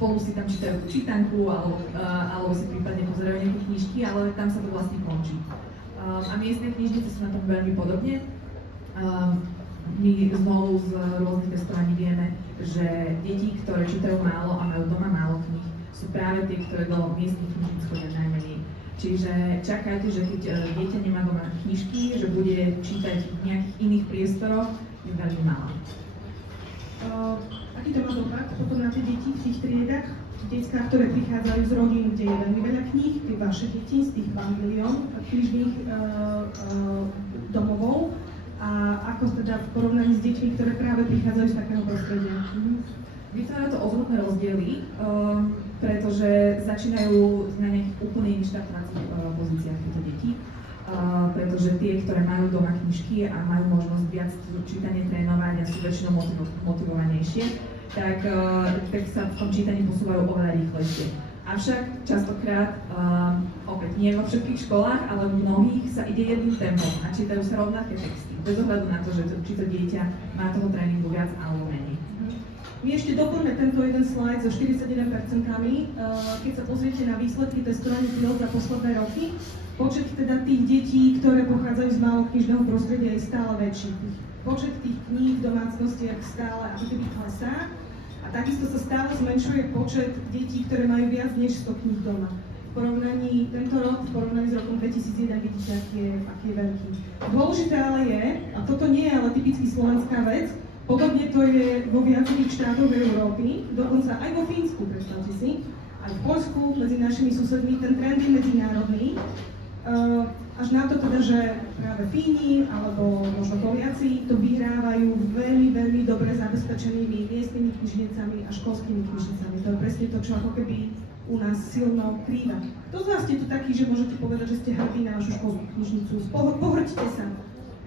spolu si tam čítajú čítanku alebo si prípadne pozerajú nejaké knižky, ale tam sa to vlastne končí. A miestne knižnice sú na tom veľmi podobne. My znovu z rôznych testovaní vieme, že deti, ktoré čítajú málo a majú doma málo kníh, sú práve tie, ktoré do miestnych knižníc chodia najmenej. Čiže čakajte, že keď dieťa nemá doma knižky, že bude čítať v nejakých iných priestoroch, je veľmi málo. Aký to má dopad potom na tie deti v tých triedach? Detská, ktoré prichádzajú z rodín, kde je veľmi veľa kníh, tie vaše deti z tých 2 milión knižných domovov, a ako teda v porovnaní s deťmi, ktoré práve prichádzajú z takého prostredia? Vytvára to ohromné rozdiely, pretože začínajú na nejakých úplne iných štartovacích pozíciách tieto deti, pretože tie, ktoré majú doma knižky a majú možnosť viac čítanie trénovať a sú väčšinou motivovanejšie, tak sa v tom čítaní posúvajú oveľa rýchlejšie. Avšak častokrát, opäť nie vo všetkých školách, ale v mnohých sa ide jedným tempom a čítajú sa rovnaké texty, bez ohľadu na to, že či to dieťa má toho tréningu viac alebo menej. My ešte doplňme tento jeden slajd so 41%. Keď sa pozriete na výsledky testovania pilot za posledné roky, počet teda tých detí, ktoré pochádzajú z maloknižného prostredia, je stále väčší. Počet tých kníh v domácnostiach stále ako keby klesá. A takisto sa stále zmenšuje počet detí, ktoré majú viac než 100 kníh doma. V porovnaní tento rok, v porovnaní s rokom 2001 vidíte, aký je veľký. Dôležité ale je, a toto nie je ale typicky slovenská vec, podobne to je vo viacerých štátoch Európy, dokonca aj vo Fínsku, predstavte si, aj v Poľsku, medzi našimi susedmi, ten trend je medzinárodný. Až na to teda, že práve Fíni alebo možno Poliaci to vyhrávajú veľmi, veľmi dobre zabezpečenými miestnymi knižnicami a školskými knižnicami. To je presne to, čo ako keby u nás silno krýva. To z vás ste tu takí, že môžete povedať, že ste hrdí na vašu školskú knižnicu. Pohrďte sa.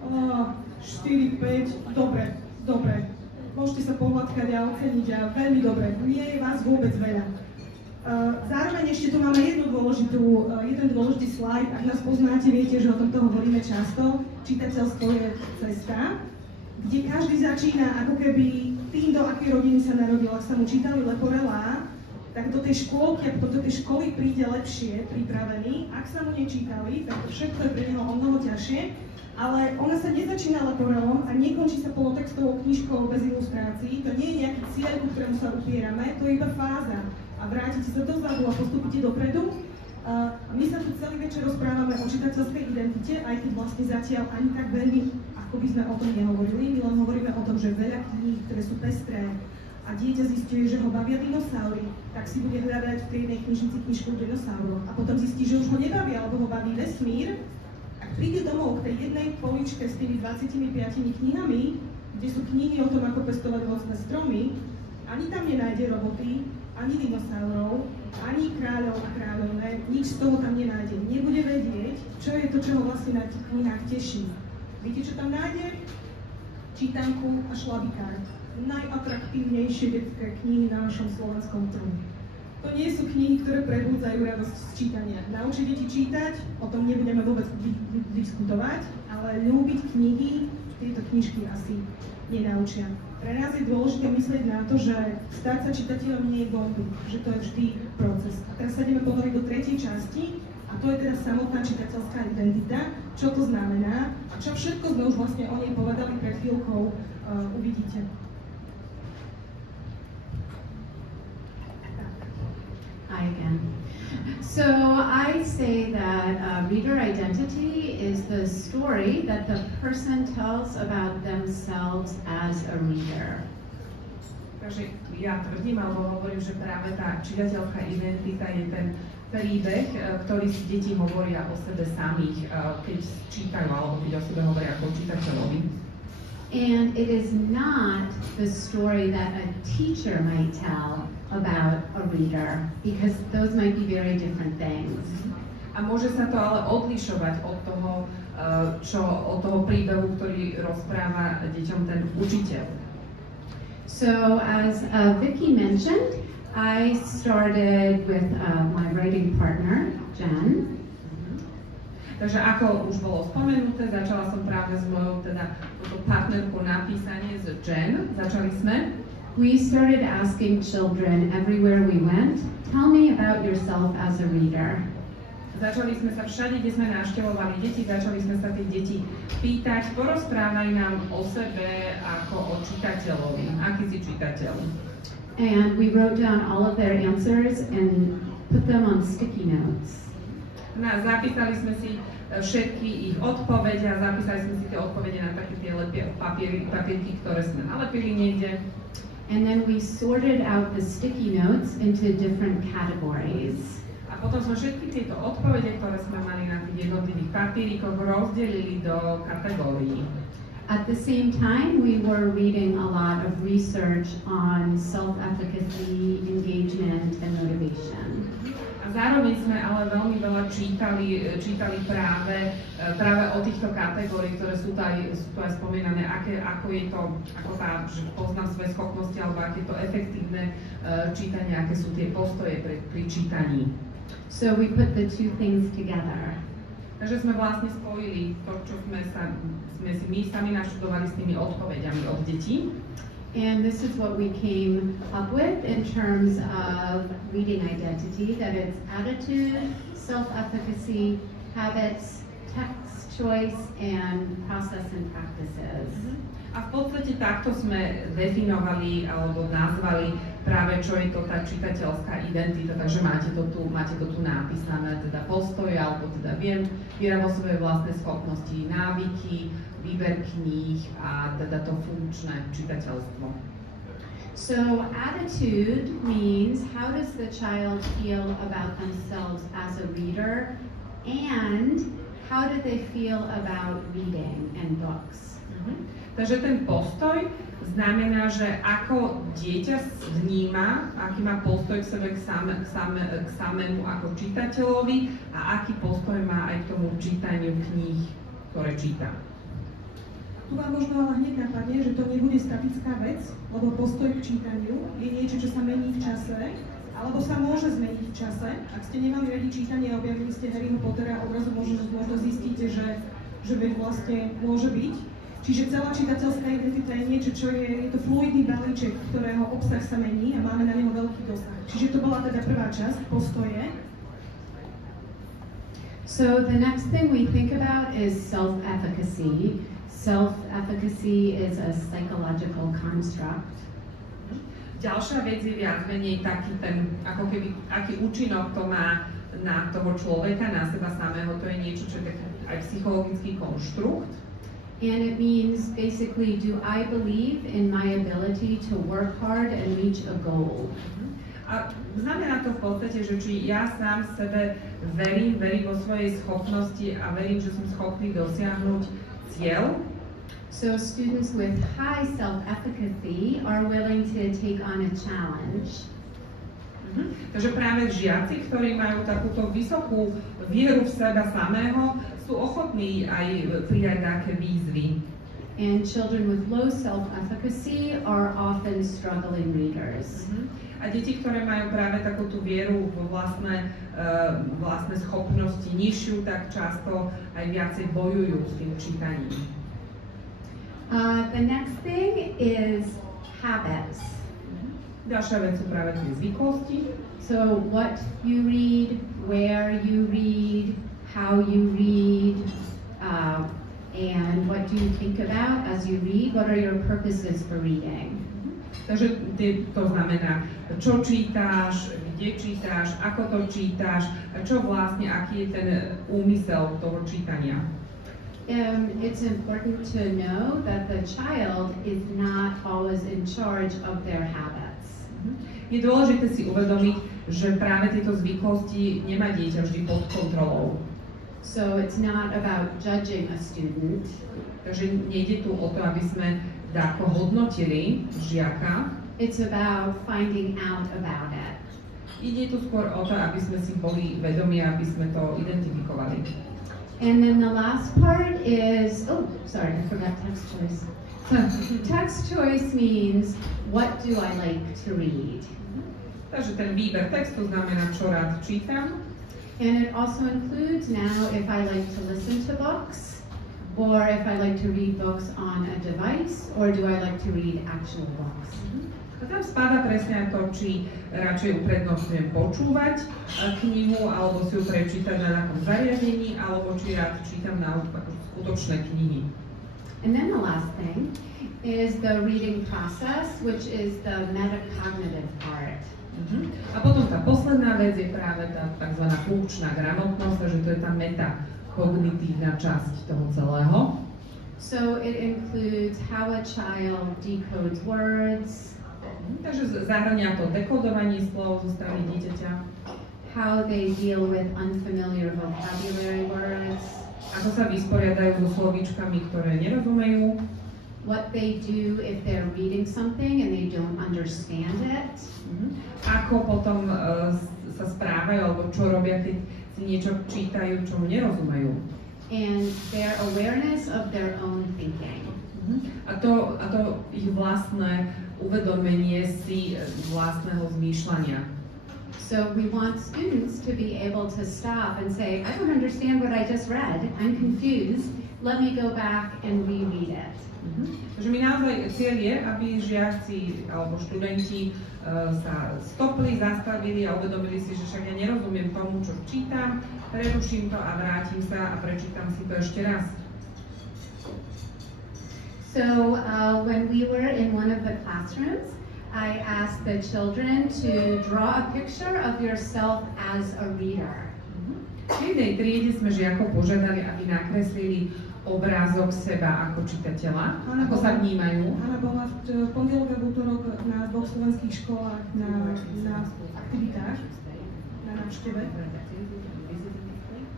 4, 5, dobre. Môžete sa pohľadkať a oceniť a veľmi dobre. Nie je vás vôbec veľa. Zároveň ešte tu máme jeden dôležitý slajd. Ak nás poznáte, viete, že o tomto hovoríme často. Čitateľstvo je cesta, kde každý začína ako keby tým, do akej rodiny sa narodil. Ak sa mu čítali leporelá, tak do tej škôlky, ak do tej školy príde lepšie pripravený. Ak sa mu nečítali, tak to všetko je pre neho o mnoho ťažšie. Ale ona sa nezačína leporelom a nekončí sa polotextovou knižkou bez ilustrácií. To nie je nejaký cieľ, ku ktorému sa upierame, to je iba fáza. A vrátite sa dozadu a postupíte dopredu. My sa tu celý večer rozprávame o čitateľskej identite, aj keď vlastne zatiaľ ani tak veľmi, ako by sme o tom nehovorili. My len hovoríme o tom, že veľa kníh, ktoré sú pestré a dieťa zistuje, že ho bavia dinosaury, tak si bude hľadať v tej jednej knižnici knižku o dinosauroch. A potom zistí, že už ho nebavia, alebo ho baví vesmír. Ak príde domov k tej jednej poličke s tými 25 knihami, kde sú knihy o tom, ako pestovať rôzne stromy, ani tam nenájde roboty, ani dinosaurov, ani kráľov a kráľovné, nič z toho tam nenájde. Nebude vedieť, čo je to, čo ho vlastne na tých knihách teší. Viete, čo tam nájde? Čítanku a šlabikár. Najatraktívnejšie detské knihy na našom slovenskom trhu. To nie sú knihy, ktoré prebudzajú radosť z čítania. Naučiť deti čítať, o tom nebudeme vôbec diskutovať, ale ľúbiť knihy, tieto knižky asi nenaučia. Pre nás je dôležité myslieť na to, že stať sa čitateľom nie je gonby, že to je vždy proces. A teraz sa ideme hovoriť do tretej časti, a to je teda samotná čitateľská identita, čo to znamená a čo všetko sme už vlastne o nej povedali pred chvíľkou, uvidíte. Hi again. So I say that reader identity is the story that the person tells about themselves as a reader. Takže ja tvrdím, alebo hovorím, že práve tá čitateľská identita je ten príbeh, ktorý si deti hovoria o sebe samých, keď čítajú, alebo keď o sebe hovoria ako čitateľovi. And it is not the story that a teacher might tell about a reader, because those might be very different things. A môže sa to ale odlišovať od toho príbehu, ktorý rozpráva deťom ten učiteľ. So as Vicky mentioned, I started with my writing partner, Jen. Takže ako už bolo spomenuté, začala som práve s mojou partnerkou na písanie s Jen. Začali sme. We started asking children everywhere we went, tell me about yourself as a reader. Začali sme sa všade, kde sme navštevovali deti, začali sme sa tých detí pýtať, porozprávaj nám o sebe ako o čitateľovi. Aký si čitateľ? And we wrote down all of their answers and put them on sticky notes. Zapísali sme si všetky ich odpovede a zapísali sme si tie odpovede na také tie papierky, ktoré sme nalepili niekde. And then we sorted out the sticky notes into different categories. A potom sme všetky tieto odpovede, ktoré sme mali na tých jednotlivých papierikoch, rozdelili do kategórií. At the same time, we were reading a lot of research on self-efficacy, engagement, and motivation. A zároveň sme ale veľmi veľa čítali práve o týchto kategóriách, ktoré sú tu aj spomínané, ako je to, že poznám svoje schopnosti, alebo aké je to efektívne čítanie, aké sú tie postoje pri čítaní. So we put the two things together. Takže sme vlastne spojili to, čo sme si my sami naštudovali s tými odpovediami od detí. And this is what we came up with in terms of reading identity, that it's attitude, self-efficacy, habits, text choice, and process and practices. A v podstate takto sme definovali alebo nazvali práve, čo je to tá čitateľská identita, takže máte to tu napísané, teda postoje, alebo teda viera vo svoje vlastné schopnosti, návyky, výber kníh a teda to funkčné čitateľstvo. So attitude means how does the child feel about themselves as a reader, and how do they feel about reading and books. Takže ten postoj znamená, že ako dieťa vníma, aký má postoj k sebe, k samému ako čitateľovi a aký postoj má aj k tomu čítaniu kníh, ktoré číta. Tu vám možno ale hneď napadne, že to nebude statická vec, lebo postoj k čítaniu je niečo, čo sa mení v čase, alebo sa môže zmeniť v čase. Ak ste nemali radi čítanie a objavili ste Harryho Pottera, odrazu možno zistíte, že vlastne môže byť. Čiže celá čitateľská identita je niečo, čo je to fluidný balíček, ktorého obsah sa mení a máme na neho veľký dosah. Čiže to bola teda prvá časť, postoje. So the next thing we think about is self-efficacy. Self-efficacy is a psychological construct. Ďalšia vec je viac menej taký ten, ako keby, aký účinok to má na toho človeka, na seba samého. To je niečo, čo je taký aj psychologický konštrukt. And it means basically, do I believe in my ability to work hard and reach a goal? A znamená to v podstate, že či ja sám sebe verím vo svojej schopnosti a verím, že som schopný dosiahnuť cieľ. So students with high self-efficacy are willing to take on a challenge. Takže práve žiaci, ktorí majú takúto vysokú vieru v seba samého, sú ochotní aj prijať nejaké výzvy. And children with low self-efficacy are often struggling readers. A deti, ktoré majú práve takúto vieru vo vlastné schopnosti nižšiu, tak často aj viacej bojujú s tým čítaním. The next thing is habits. Ďalšia vec sú práve tie zvyklosti. So what you read, where you read, how you read, and what do you think about as you read? What are your purposes for reading? Takže to znamená, čo čítáš, kde čítáš, ako to čítáš, čo vlastne, aký je ten úmysel toho čítania. It's important to know that the child is not always in charge of their habits. Je dôležité si uvedomiť, že práve tieto zvyklosti nemá dieťa vždy pod kontrolou. So it's not about judging a student. Takže nejde tu o to, aby sme dáko hodnotili žiaka. It's about finding out about it. Ide tu skôr o to, aby sme si boli vedomí, aby sme to identifikovali. And then the last part is, I forgot text choice. Text choice means, what do I like to read? Takže ten výber textu znamená, čo rád čítam. And it also includes now if I like to listen to books, or if I like to read books on a device, or do I like to read actual books. A tam spadá presne aj to, či radšej uprednostňujem počúvať knihu, alebo si ju prečítať na nejakom zariadení, alebo či rád čítam naopak skutočné knihy. And then the last thing is the reading process, which is the metacognitive part. A potom tá posledná vec je práve tá tzv. Funkčná gramotnosť, takže to je tá metakognitívna časť toho celého. So it includes how a child decodes words, Takže zahrania to dekodovanie slov zo strany dieťaťa, how they deal with unfamiliar vocabulary words, ako sa vysporiadajú so slovíčkami, ktoré nerozumejú, what they do if they're reading something and they don't understand it, ako potom sa správajú, alebo čo robia, keď si niečo čítajú, čo mu nerozumejú. and their awareness of their own thinking. A to ich vlastné uvedomenie si vlastného zmýšľania. So we want students to be able to stop and say, I don't understand what I just read, I'm confused, let me go back and reread it. Takže mi naozaj cieľ je, aby žiaci alebo študenti sa stopli, zastavili a uvedomili si, že však ja nerozumiem tomu, čo čítam, preruším to a vrátim sa a prečítam si to ešte raz. So when we were in one of the classrooms, I asked the children to draw a picture of yourself as a reader. V jednej triede sme žiakov požiadali, aby nakreslili obrázok seba ako čitateľa, ako sa vnímajú. Hanna bola v pondelok a v útorok na dvoch slovenských školách na aktivitách, na návšteve.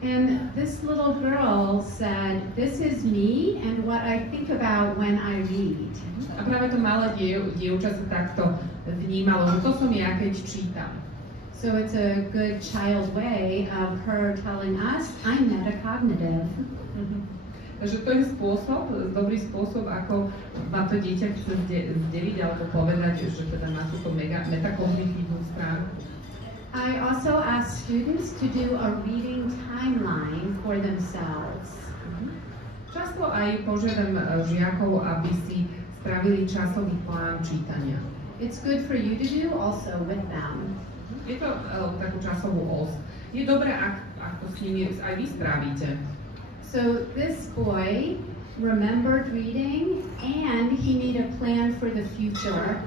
And this little girl said, this is me and what I think about when I read. A práve to malé dievča sa takto vnímalo, že to som ja, keď čítam. So it's a good child way of her telling us, I'm metacognitive. Takže to je dobrý spôsob, ako vám to dieťa chce zdeliť alebo povedať, že teda má túto metakognitívnu stránku. I also ask students to do a reading timeline for themselves. Často aj požiadam žiakov, aby si spravili časový plán čítania. It's good for you to do also with them. Je to takú časovú os. Je dobré, ak to s nimi aj vy spravíte. So this boy remembered reading and he made a plan for the future.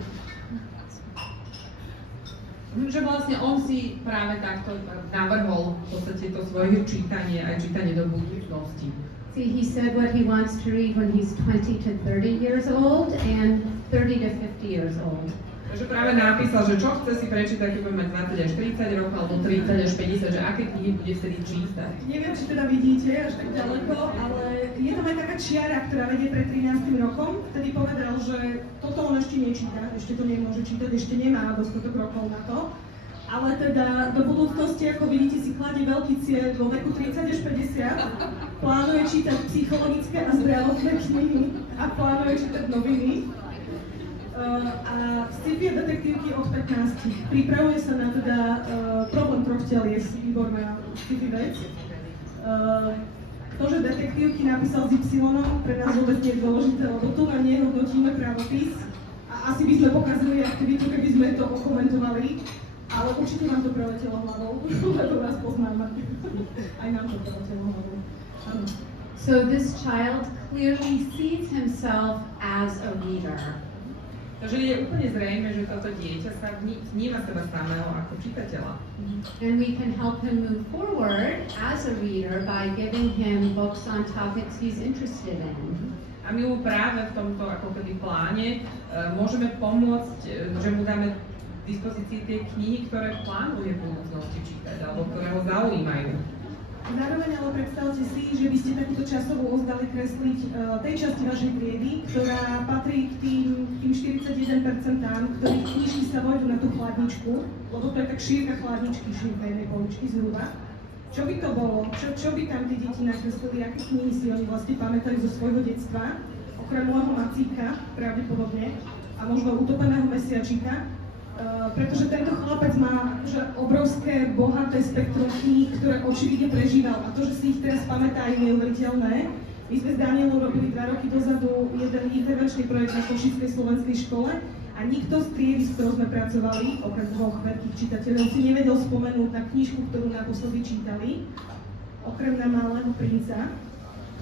Že vlastne on si práve takto navrhol v podstate to svoje čítanie, aj čítanie do budúcnosti. See, he said what he wants to read when he's 20 to 30 years old and 30 to 50 years old. Takže práve napísal, že čo chce si prečítať, keď bude mať 20 až 30 rokov, alebo 30 až 50, že aké knihy bude vtedy čítať. Neviem, či teda vidíte až tak ďaleko, ale je tam aj taká čiara, ktorá vedie pred 13. rokom. Vtedy povedal, že toto on ešte nečíta, ešte to nemôže čítať, ešte nemá dostatok rokov na to. Ale teda do budúcnosti, ako vidíte, si kladie veľký cieľ vo veku 30 až 50. Plánuje čítať psychologické a zdravotné knihy a plánuje čítať noviny. A sci-fi detektívky od 15. Pripravuje sa na teda problém troch telies, výborná sci-fi vec. To, že detektívky napísal s Y, pre nás vôbec nie je dôležité, lebo tu len nehodnotíme právopis a asi by sme pokazili aktivitu, keby sme to okomentovali, ale určite nám to preletelo hlavou, lebo nás poznáme. Aj nám to preletelo hlavou. Áno. So this child clearly sees himself as a reader. Takže je úplne zrejme, že toto dieťa sa vníma seba samého ako čitateľa. And we can help him move forward as a reader by giving him books on topics he's interested in. A my mu práve v tomto ako keby pláne môžeme pomôcť, že mu dáme k dispozícii tie knihy, ktoré plánuje v budúcnosti čítať, alebo ktoré ho zaujímajú. Zároveň ale predstavte si, že by ste takúto časovú os dali kresliť tej časti vašej triedy, ktorá patrí k tým 41%, ktorých knižky sa vojdu na tú chladničku, lebo to je tak šírka chladničky, šírka jednej poličky zhruba. Čo by to bolo? Čo by tam tí deti nakreslili? Aké knihy si oni vlastne pamätajú zo svojho detstva? Okrem môjho Macíka, pravdepodobne, a možno Utopeného mesiačika. Pretože tento chlapec má akože obrovské, bohaté spektrum kníh, ktoré očividne prežíval. A to, že si ich teraz pamätá, je neuveriteľné. My sme s Danielou robili 2 roky dozadu jeden intervenčný projekt na Košickej slovenskej škole a nikto z triedy, s ktorou sme pracovali, okrem 2 veľkých čitateľov, si nevedel spomenúť na knižku, ktorú naposledy čítali, okrem na Malého princa,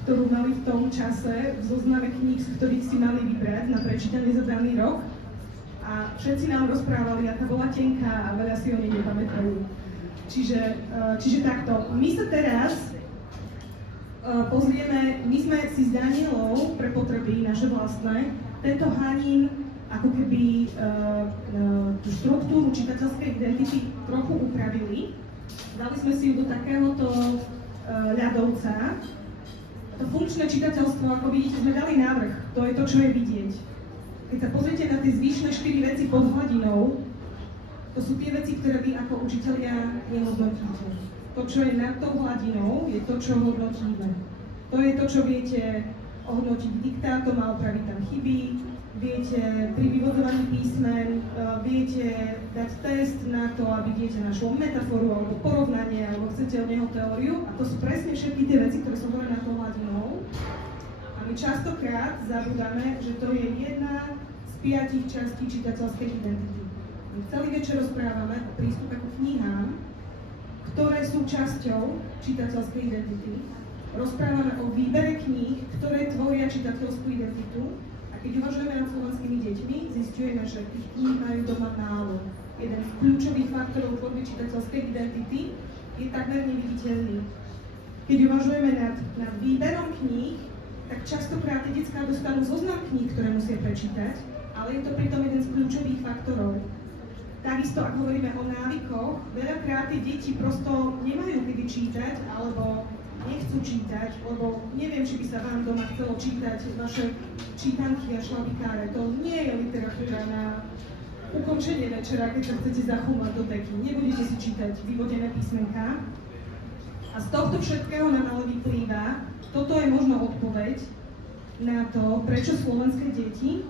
ktorú mali v tom čase v zozname kníh, z ktorých si mali vybrať na prečítanie za daný rok. A všetci nám rozprávali, aká bola tenká a veľa si o nej nepamätajú. Čiže takto. My sa teraz pozrieme, my sme si s Danielou pre potreby naše vlastné tento Hanin ako keby tú štruktúru čitateľskej identity trochu upravili. Dali sme si ju do takéhoto ľadovca. To funkčné čitateľstvo, ako vidíte, sme dali návrh. To je to, čo je vidieť. Keď sa pozriete na tie zvyšné 4 veci pod hladinou, to sú tie veci, ktoré vy ako učitelia nehodnotíte. To, čo je nad tou hladinou, je to, čo hodnotíme. To je to, čo viete ohodnotiť diktátom a opraviť tam chyby, viete pri vyvodzovaní písmen, viete dať test na to, aby dieťa našlo metaforu alebo porovnanie, alebo chcete od neho teóriu. A to sú presne všetky tie veci, ktoré sú hore nad tou hladinou. A my častokrát zabudáme, že to je jedna z 5 častí čitateľskej identity. My celý večer rozprávame o prístupe ku knihám, ktoré sú časťou čitateľskej identity. Rozprávame o výbere kníh, ktoré tvoria čitateľskú identitu. A keď uvažujeme nad slovenskými deťmi, zisťujeme, že tých kníh majú doma málo. Jeden z kľúčových faktorov tvorby čitateľskej identity je takmer neviditeľný. Keď uvažujeme nad výberom kníh, tak častokrát tie decká dostanú zoznam kníh, ktoré musia prečítať, ale je to pritom jeden z kľúčových faktorov. Takisto, ak hovoríme o návykoch, veľakrát tie deti prosto nemajú kedy čítať, alebo nechcú čítať, lebo neviem, či by sa vám doma chcelo čítať vaše čítanky a šlabikáre. To nie je literatúra na ukončenie večera, keď sa chcete zachúmať do deky. Nebudete si čítať vyvodené písmenká. A z tohto všetkého nám ale vyplýva, toto je možno odpoveď na to, prečo slovenské deti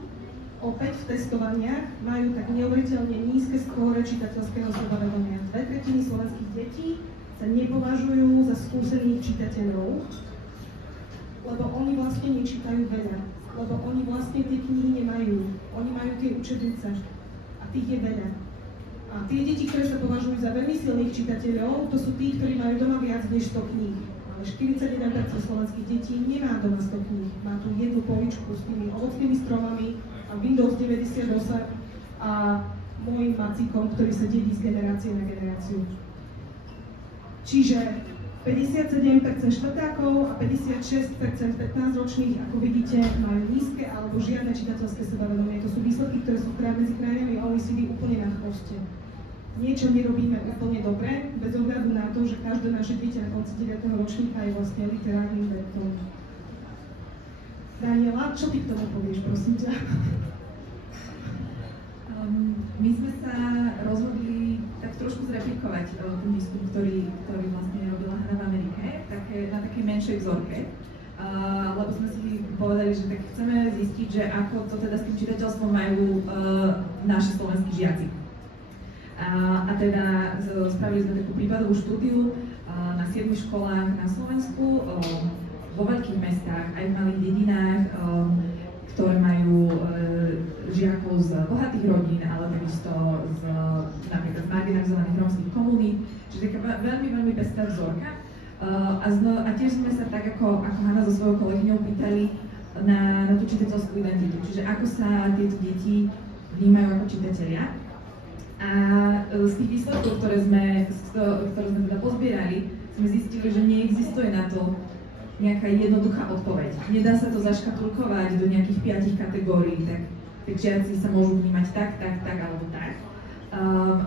opäť v testovaniach majú tak neuveriteľne nízke skóre čitateľského sebavedomia. 2/3 slovenských detí sa nepovažujú za skúsených čitateľov, lebo oni vlastne nečítajú veľa, lebo oni vlastne tie knihy nemajú. Oni majú tie učebnice a tých je veľa. A tie deti, ktoré sa považujú za veľmi silných čitateľov, to sú tí, ktorí majú doma viac než 100 kníh. Ale 41% slovenských detí nemá doma 100 kníh. Má tu jednu poličku s tými ovocnými stromami a Windows 98 a môjim macíkom, ktorý sa dedí z generácie na generáciu. Čiže 57% štvrtákov a 56% 15-ročných, ako vidíte, majú nízke alebo žiadne čitateľské sebavedomie. To sú výsledky, ktoré sú medzi krajinami OECD úplne na chvoste. Niečo nerobíme úplne dobre, bez ohľadu na to, že každé naše dieťa na konci 9. ročníka je vlastne literárnym vedcom. Daniela, čo ty k tomu povieš, prosím ťa? My sme sa rozhodli tak trošku zreplikovať ten výskum, ktorý vlastne robila Hana v Amerike, na takej menšej vzorke, lebo sme si povedali, že tak chceme zistiť, že ako to teda s tým čitateľstvom majú naši slovenskí žiaci. A teda spravili sme takú prípadovú štúdiu na 7 školách na Slovensku, vo veľkých mestách, aj v malých dedinách, ktoré majú žiakov z bohatých rodín, ale takisto napríklad z marginalizovaných rómskych komunít. Čiže taká veľmi, veľmi pestrá vzorka. A tiež sme sa tak, ako Hanna so svojou kolegyňou pýtali na tú čitateľskú identitu. Čiže ako sa tieto deti vnímajú ako čitatelia. A z tých výsledkov, ktoré sme teda pozbierali, sme zistili, že neexistuje na to nejaká jednoduchá odpoveď. Nedá sa to zaškatulkovať do nejakých 5 kategórií, tak žiaci sa môžu vnímať tak, alebo tak.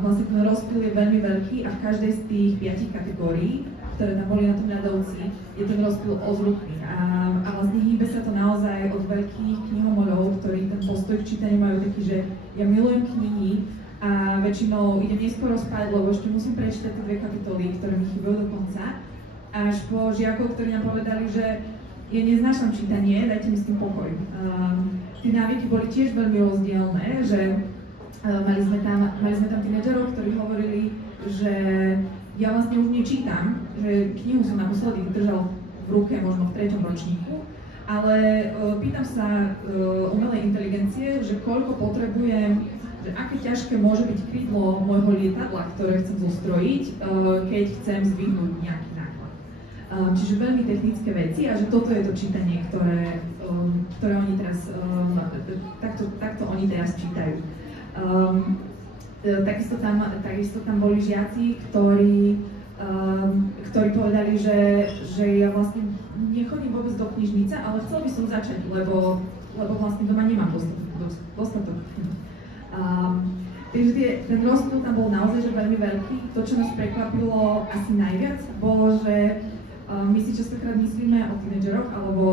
Vlastne ten rozptyl je veľmi veľký a v každej z tých 5 kategórií, ktoré tam boli na tom ľadovci, je ten rozptyl ozrutný. A vlastne hýbe sa to naozaj od veľkých knihomolov, ktorí ten postoj k čítaniu majú taký, že ja milujem knihy a väčšinou idem neskoro spať, lebo ešte musím prečítať tie 2 kapitoly, ktoré mi chýbajú do konca. Až po žiakov, ktorí nám povedali, že ja neznášam čítanie, dajte mi s tým pokoj. Tie návyky boli tiež veľmi rozdielne, že mali sme tam tínedžerov, ktorí hovorili, že ja vlastne už nečítam, že knihu som naposledy držal v ruke možno v 3. ročníku ale pýtam sa umelej inteligencie, že koľko potrebujem, že aké ťažké môže byť krídlo môjho lietadla, ktoré chcem zostrojiť, keď chcem zdvihnúť nejaký náklad. Čiže veľmi technické veci a že toto je to čítanie, ktoré oni teraz, takto oni teraz čítajú. Takisto tam boli žiaci, ktorí povedali, že ja vlastne nechodím vôbec do knižnice, ale chcel by som začať, lebo vlastne doma nemám dostatok. Takže ten rozptyl tam bol naozaj že veľmi veľký. To, čo nás prekvapilo asi najviac, bolo, že my si častokrát myslíme o tínedžeroch alebo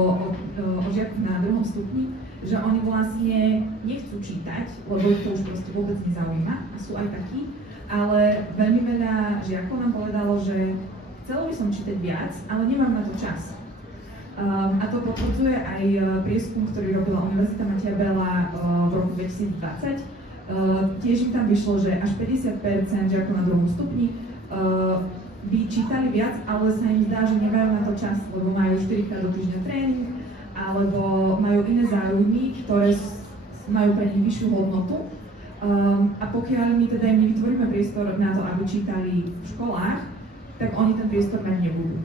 o žiakoch na 2. stupni, že oni vlastne nechcú čítať, lebo ich to už proste vôbec nezaujíma a sú aj takí, ale veľmi veľa žiakov nám povedalo, že chcelo by som čítať viac, ale nemám na to čas. A to potvrdzuje aj prieskum, ktorý robila Univerzita Mateja Bela v roku 2020. Tiež im tam vyšlo, že až 50% žiakov na 2. stupni by čítali viac, ale sa im zdá, že nemajú na to čas, lebo majú 4-krát do týždňa tréning, alebo majú iné záujmy, ktoré majú pre nich vyššiu hodnotu. A pokiaľ my teda im nevytvoríme priestor na to, aby čítali v školách, tak oni ten priestor mať nebudú.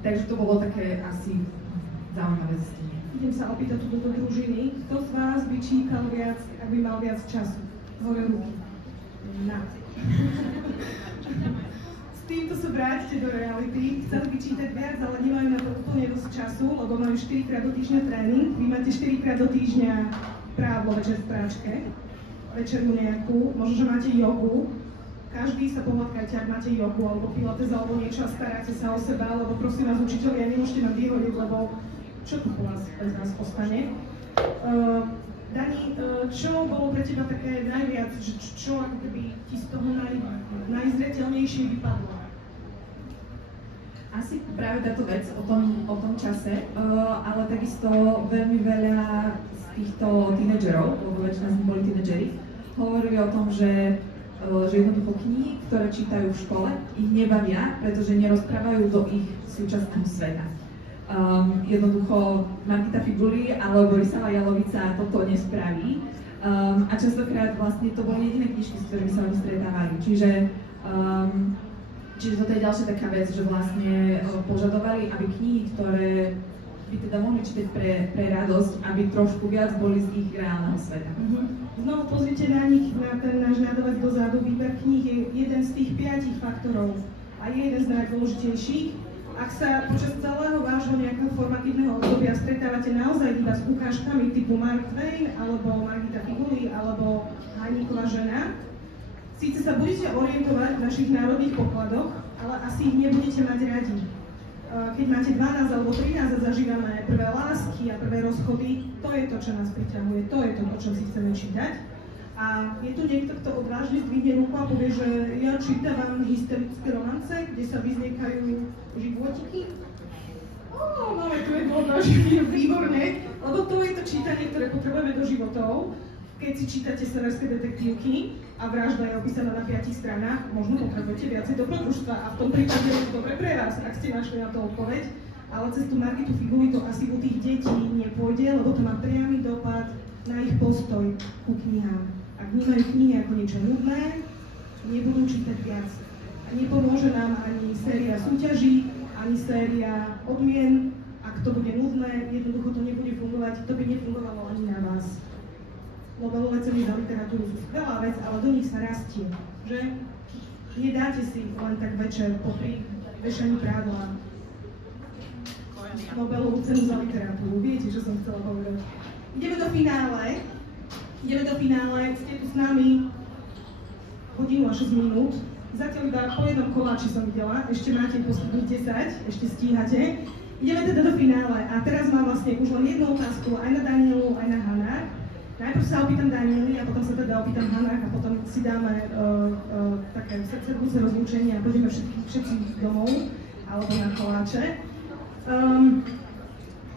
Takže to bolo také asi zaujímavé zistenie. Idem sa opýtať tu do družiny. Kto z vás by čítal viac, ak by mal viac času? Hore ruky. Na. S týmto sa vrátite do reality. Chceli by čítať viac, ale nemajú na to úplne dosť času, lebo majú 4-krát do týždňa tréning. Vy máte 4-krát do týždňa prádlo večer v práčke, večernú nejakú, možno, že máte jogu. Každý sa pohľadkajte, ak máte jogu alebo pilates alebo niečo a staráte sa o seba, lebo prosím vás, učitelia, nemôžete ma vyhodiť, lebo čo tu po vás bez nás ostane. Dani, čo bolo pre teba také najviac, čo ako keby ti z toho najzreteľnejšie vypadlo? Asi práve táto vec o tom čase, ale takisto veľmi veľa z týchto tínedžerov, lebo väčšina z nich boli tínedžeri, hovorili o tom, že jednoducho knihy, ktoré čítajú v škole, ich nebavia, pretože nerozprávajú do ich súčasného sveta. Jednoducho Margita Figuli alebo Borisava Jalovica toto nespraví. A častokrát vlastne to boli jediné knižky, s ktorými sa oni stretávali. Čiže toto je ďalšia taká vec, že vlastne požadovali, aby knihy, ktoré by teda mohli čítať pre radosť, aby trošku viac boli z ich reálneho sveta. Znovu pozrite na nich, na ten náš nádavec dozadu. Výber kníh je jeden z tých 5 faktorov a je jeden z najdôležitejších. Ak sa počas celého vášho nejakého formatívneho obdobia stretávate naozaj iba s ukážkami typu Mark Twain, alebo Margita Figuli, alebo Hajníková žena, síce sa budete orientovať v našich národných pokladoch, ale asi ich nebudete mať radi. Keď máte 12 alebo 13 a zažívame prvé lásky a prvé rozchody, to je to, čo nás priťahuje, to je to, o čom si chceme čítať. A je tu niekto, kto odvážne zdvihne ruku a povie, že ja čítam historické romance, kde sa vyzniekajú životiky. Máme tu jedno výborné, lebo to je to čítanie, ktoré potrebujeme do životov. Keď si čítate severské detektívky a vražda je opísaná na 5 stranách, možno potrebujete viacej dobrodružstva a v tom prípade je to dobre pre vás, ak ste našli na to odpoveď. Ale cez tú Margitu Figuli to asi u tých detí nepôjde, lebo to má priamy dopad na ich postoj ku knihám. Ak vnímajú knihy ako niečo nudné, nebudú čítať viac. A nepomôže nám ani séria súťaží, ani séria odmien. Ak to bude nudné, jednoducho to nebude fungovať, to by nefungovalo ani na vás. Nobelové ceny za literatúru sú skvelá vec, ale do nich sa rastie, že? Nedáte si len tak večer popri vešaní prádla Nobelovú cenu za literatúru. Viete, čo som chcela povedať. Ideme do finále, ste tu s nami hodinu a 6 minút. Zatiaľ iba po jednom koláči som videla, ešte máte posledných 10, ešte stíhate. Ideme teda do finále a teraz mám vlastne už len jednu otázku aj na Danielu, aj na Hanách. Najprv sa opýtam Daniely a potom sa teda opýtam Hanách a potom si dáme také srdcerkúce rozlúčenie a pôjdeme všetci domov alebo na koláče.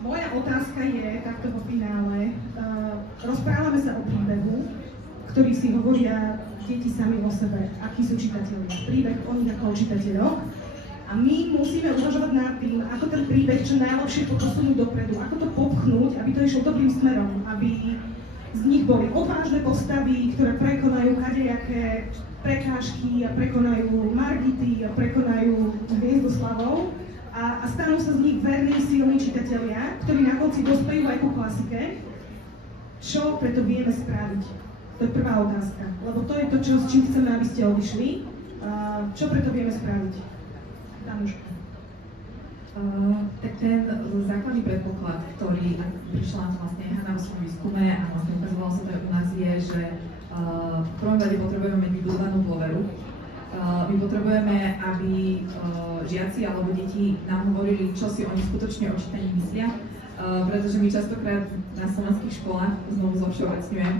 Moja otázka je takto vo finále. Rozprávame sa o príbehu, ktorý si hovoria deti sami o sebe, akí sú čitatelia. Príbeh o nich ako o čitateľoch. A A my musíme uvažovať nad tým, ako ten príbeh čo najlepšie posunúť dopredu, ako to popchnúť, aby to išlo dobrým smerom, aby z nich boli odvážne postavy, ktoré prekonajú kadejaké prekážky a prekonajú Margity a prekonajú Hviezdoslavov a stanú sa z nich verní, silní čitatelia, ktorí na konci dospejú aj ku klasike. Čo preto vieme spraviť? To je prvá otázka, lebo to je to, s čím chceme, aby ste odišli. Čo preto vieme spraviť? Danuška. Tak ten základný predpoklad, ktorý prišla vlastne Hanna vo svojom výskume a vlastne ukazovalo sa to aj u nás, je, že v prvom rade potrebujeme mať vybudovanú dôveru. My potrebujeme, aby žiaci alebo deti nám hovorili, čo si oni skutočne o čítaní myslia, pretože my častokrát na slovenských školách, znovu zovšeobecňujem,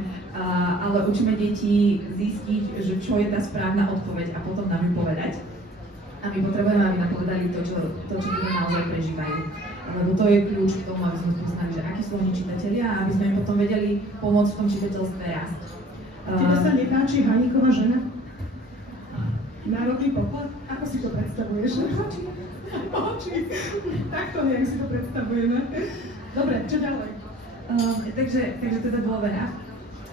ale učíme deti zistiť, že čo je tá správna odpoveď a potom nám ju povedať. A my potrebujeme, aby nám povedali to, čo ľudia naozaj prežívajú. Lebo to je kľúč k tomu, aby sme poznali, že akí sú oni čitatelia a aby sme im potom vedeli pomôcť v tom čitateľstve rásť. Tebe sa nepáči Haníková žena? Národný poklad? Ako si to predstavuješ? Páči. Takto nejak si to predstavujeme. Dobre, čo ďalej? Takže teda dôvera.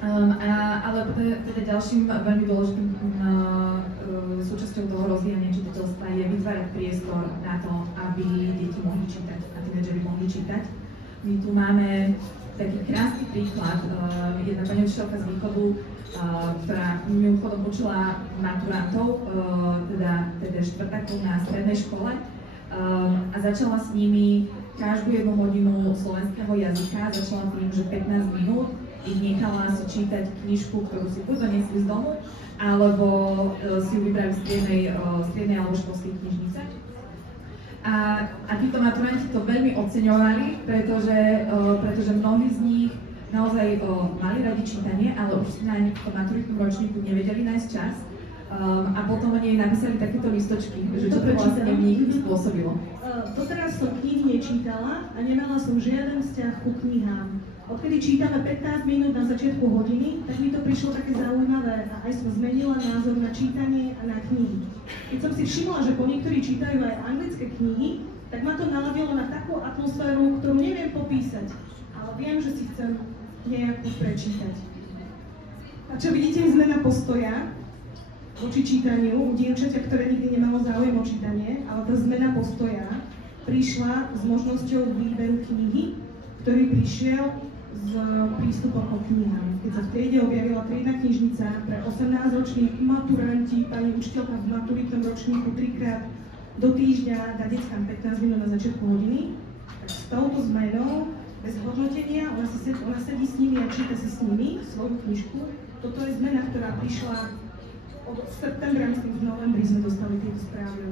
Ale teda ďalším veľmi dôležitým súčasťou toho rozvíjania čitateľstva je vytvárať priestor na to, aby deti mohli čítať a tínedžeri mohli čítať. My tu máme taký krásny príklad, jedna pani učiteľka z východu, ktorá mimochodom učila maturantov, teda štvrtákov na strednej škole a začala s nimi každú jednu hodinu slovenského jazyka, začala tým, že 15 minút ich nechala si čítať knižku, ktorú si buď doniesli z domu, alebo si ju vybrali z striednej alebo školskej knižnice. A títo maturanti to veľmi oceňovali, pretože mnohí z nich naozaj mali radi čítanie, ale už si na tom maturitnom ročníku nevedeli nájsť čas. A potom oni napísali takéto listočky, že čo to vlastne v nich spôsobilo. Doteraz som knihy nečítala a nemala som žiaden vzťah ku knihám. Odkedy čítame 15 minút na začiatku hodiny, tak mi to prišlo také zaujímavé a aj som zmenila názor na čítanie a na knihy. Keď som si všimla, že po niektorí čítajú aj anglické knihy, tak ma to naladilo na takú atmosféru, ktorú neviem popísať, ale viem, že si chcem nejakú prečítať. A čo vidíte, zmena postoja voči čítaniu u dievčaťa, ktoré nikdy nemalo záujem o čítanie, ale tá zmena postoja prišla s možnosťou výberu knihy, ktorý prišiel s prístupom k knihám. Keď sa v triede objavila triedna knižnica pre 18-ročných maturanti, pani učiteľka v maturitnom ročníku 3-krát do týždňa dá deckám 15 minút na začiatku hodiny, tak s touto zmenou, bez hodnotenia, ona sedí s nimi a číta si s nimi svoju knižku. Toto je zmena, ktorá prišla od septembra, myslím, v novembri sme dostali tieto správy.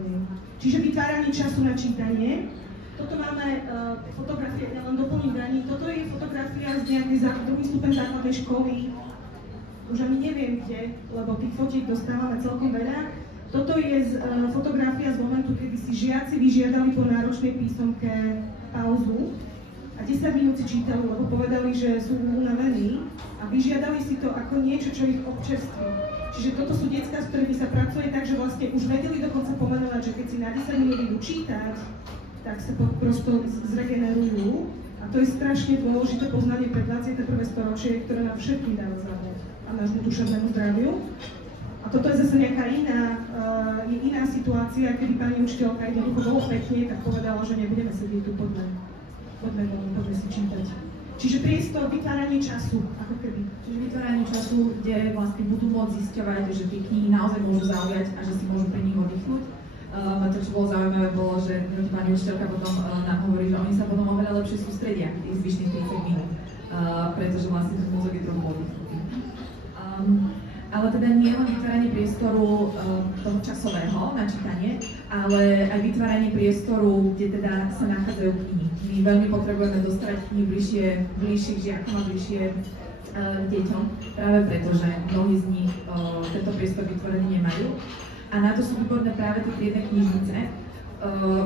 Čiže vytváranie času na čítanie. Toto máme fotografie, ja len doplním Dani, toto je fotografia z nejakej druhý stupeň základnej školy. Už ani neviem kde, lebo tých fotiek dostávame celkom veľa. Toto je fotografia z momentu, kedy si žiaci vyžiadali po náročnej písomke pauzu a 10 minút si čítali, lebo povedali, že sú unavení a vyžiadali si to ako niečo, čo ich občerství. Čiže toto sú decká, s ktorými sa pracuje tak, že vlastne už vedeli dokonca pomenovať, že keď si na 10 minút idú čítať, tak sa prosto zregenerujú. A to je strašne dôležité poznanie pre 21. storočie, ktoré nám všetkým dáva zálež a nášmu duševnému zdraviu. A toto je zase nejaká iná situácia, kedy pani učiteľka jednoducho bolo pekne, tak povedala, že nebudeme sedieť tu, poďme si čítať. Čiže priestor, vytváranie času, ako keby. Čiže vytváranie času, kde vlastne budú môcť zisťovať, že tie knihy naozaj môžu zaujať a že si môžu pri nich oddychnúť. To, čo bolo zaujímavé, bolo, že pani učiteľka potom nám hovorí, že oni sa potom oveľa lepšie sústredia tých zvyšných 30 minút, pretože vlastne ten mozog je trochu oddychnutý. Ale teda nie len vytváranie priestoru toho časového na čítanie, ale aj vytváranie priestoru, kde teda sa nachádzajú knihy. My veľmi potrebujeme dostať knihy bližšie k žiakom a bližšie deťom, práve preto, že mnohí z nich tento priestor vytvorený nemajú. A na to sú výborné práve tie triedne knižnice.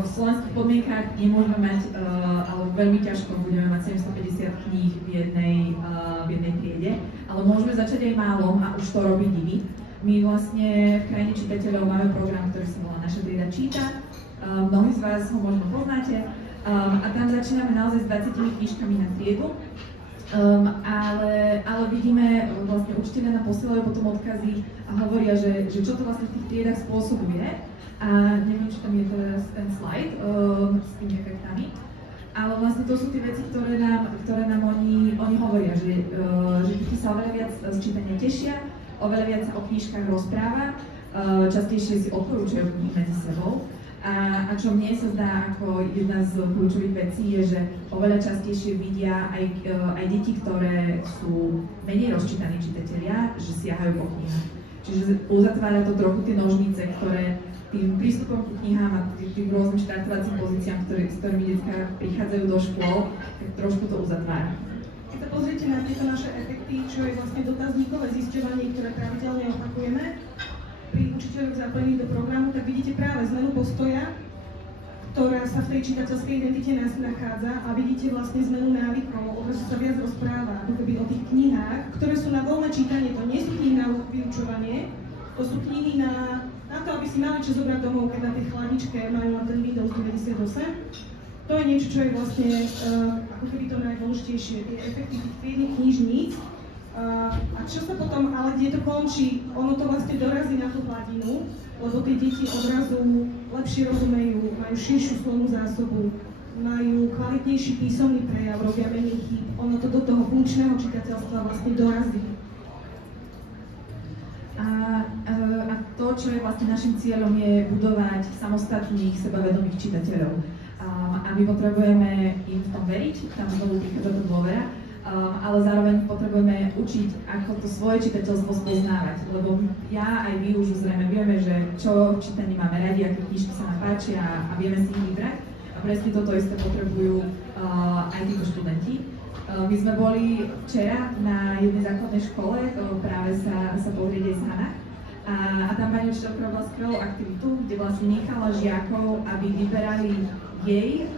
V slovenských podmienkách nemôžeme mať, alebo veľmi ťažko budeme mať 750 kníh v jednej triede, ale môžeme začať aj málom a už to robí divy. My vlastne v krajine čitateľov máme program, ktorý sa volá Naša trieda číta. Mnohí z vás ho možno poznáte. A tam začíname naozaj s 20 knižkami na triedu. Ale vidíme, vlastne učiteľia nám posielajú potom odkazy a hovoria, že čo to vlastne v tých triedách spôsobuje. A neviem, či tam je teraz ten slajd s tými efektami. Ale vlastne to sú tie veci, ktoré nám oni hovoria, že deti sa oveľa viac z čítania tešia, oveľa viac sa o knižkách rozpráva, častejšie si odporúčajú knihy medzi sebou. A čo mne sa zdá ako jedna z kľúčových vecí je, že oveľa častejšie vidia aj deti, ktoré sú menej rozčítaní čitatelia, že siahajú po knihách. Čiže uzatvára to trochu tie nožnice, ktoré tým prístupom ku knihám a tým rôznym štartovacím pozíciám, s ktorými detská prichádzajú do škôl, tak trošku to uzatvára. Keď sa pozriete na tieto naše efekty, čo je vlastne dotazníkové zisťovanie, ktoré pravidelne opakujeme, pri učiteľoch zapojených do programu, tak vidíte práve zmenu postoja, ktorá sa v tej čitateľskej identite nás nachádza, a vidíte vlastne zmenu návykov, odrazu sa viac rozpráva ako keby o tých knihách, ktoré sú na voľné čítanie. To nie sú knihy na vyučovanie, to sú knihy na to, aby si mali čo zobrať domov, keď na tej chladničke majú na ten Windows 98. To je niečo, čo je vlastne ako keby to najdôležitejšie, tie efekty tých triednych knižníc. A čo sa potom, ale kde to končí, ono to vlastne dorazí na tú hladinu, lebo tie deti odrazu lepšie rozumejú, majú širšiu slovnú zásobu, majú kvalitnejší písomný prejav, robia menej chýb, ono to do toho funkčného čitateľstva vlastne dorazí. A to, čo je vlastne našim cieľom, je budovať samostatných, sebavedomých čitateľov. A my potrebujeme im v tom veriť, tam znovu prichádza tá dôvera, ale zároveň potrebujeme učiť, ako to svoje čitateľstvo spoznávať, lebo ja aj vy už zrejme vieme, že čo v čítaní máme radi, aké knižky sa nám páčia a vieme si ich vybrať. A presne toto isté potrebujú aj títo študenti. My sme boli včera na jednej základnej škole, práve sa pozrieť aj z Hana. A tam pani učiteľka robila skvelú aktivitu, kde vlastne nechala žiakov, aby vyberali jej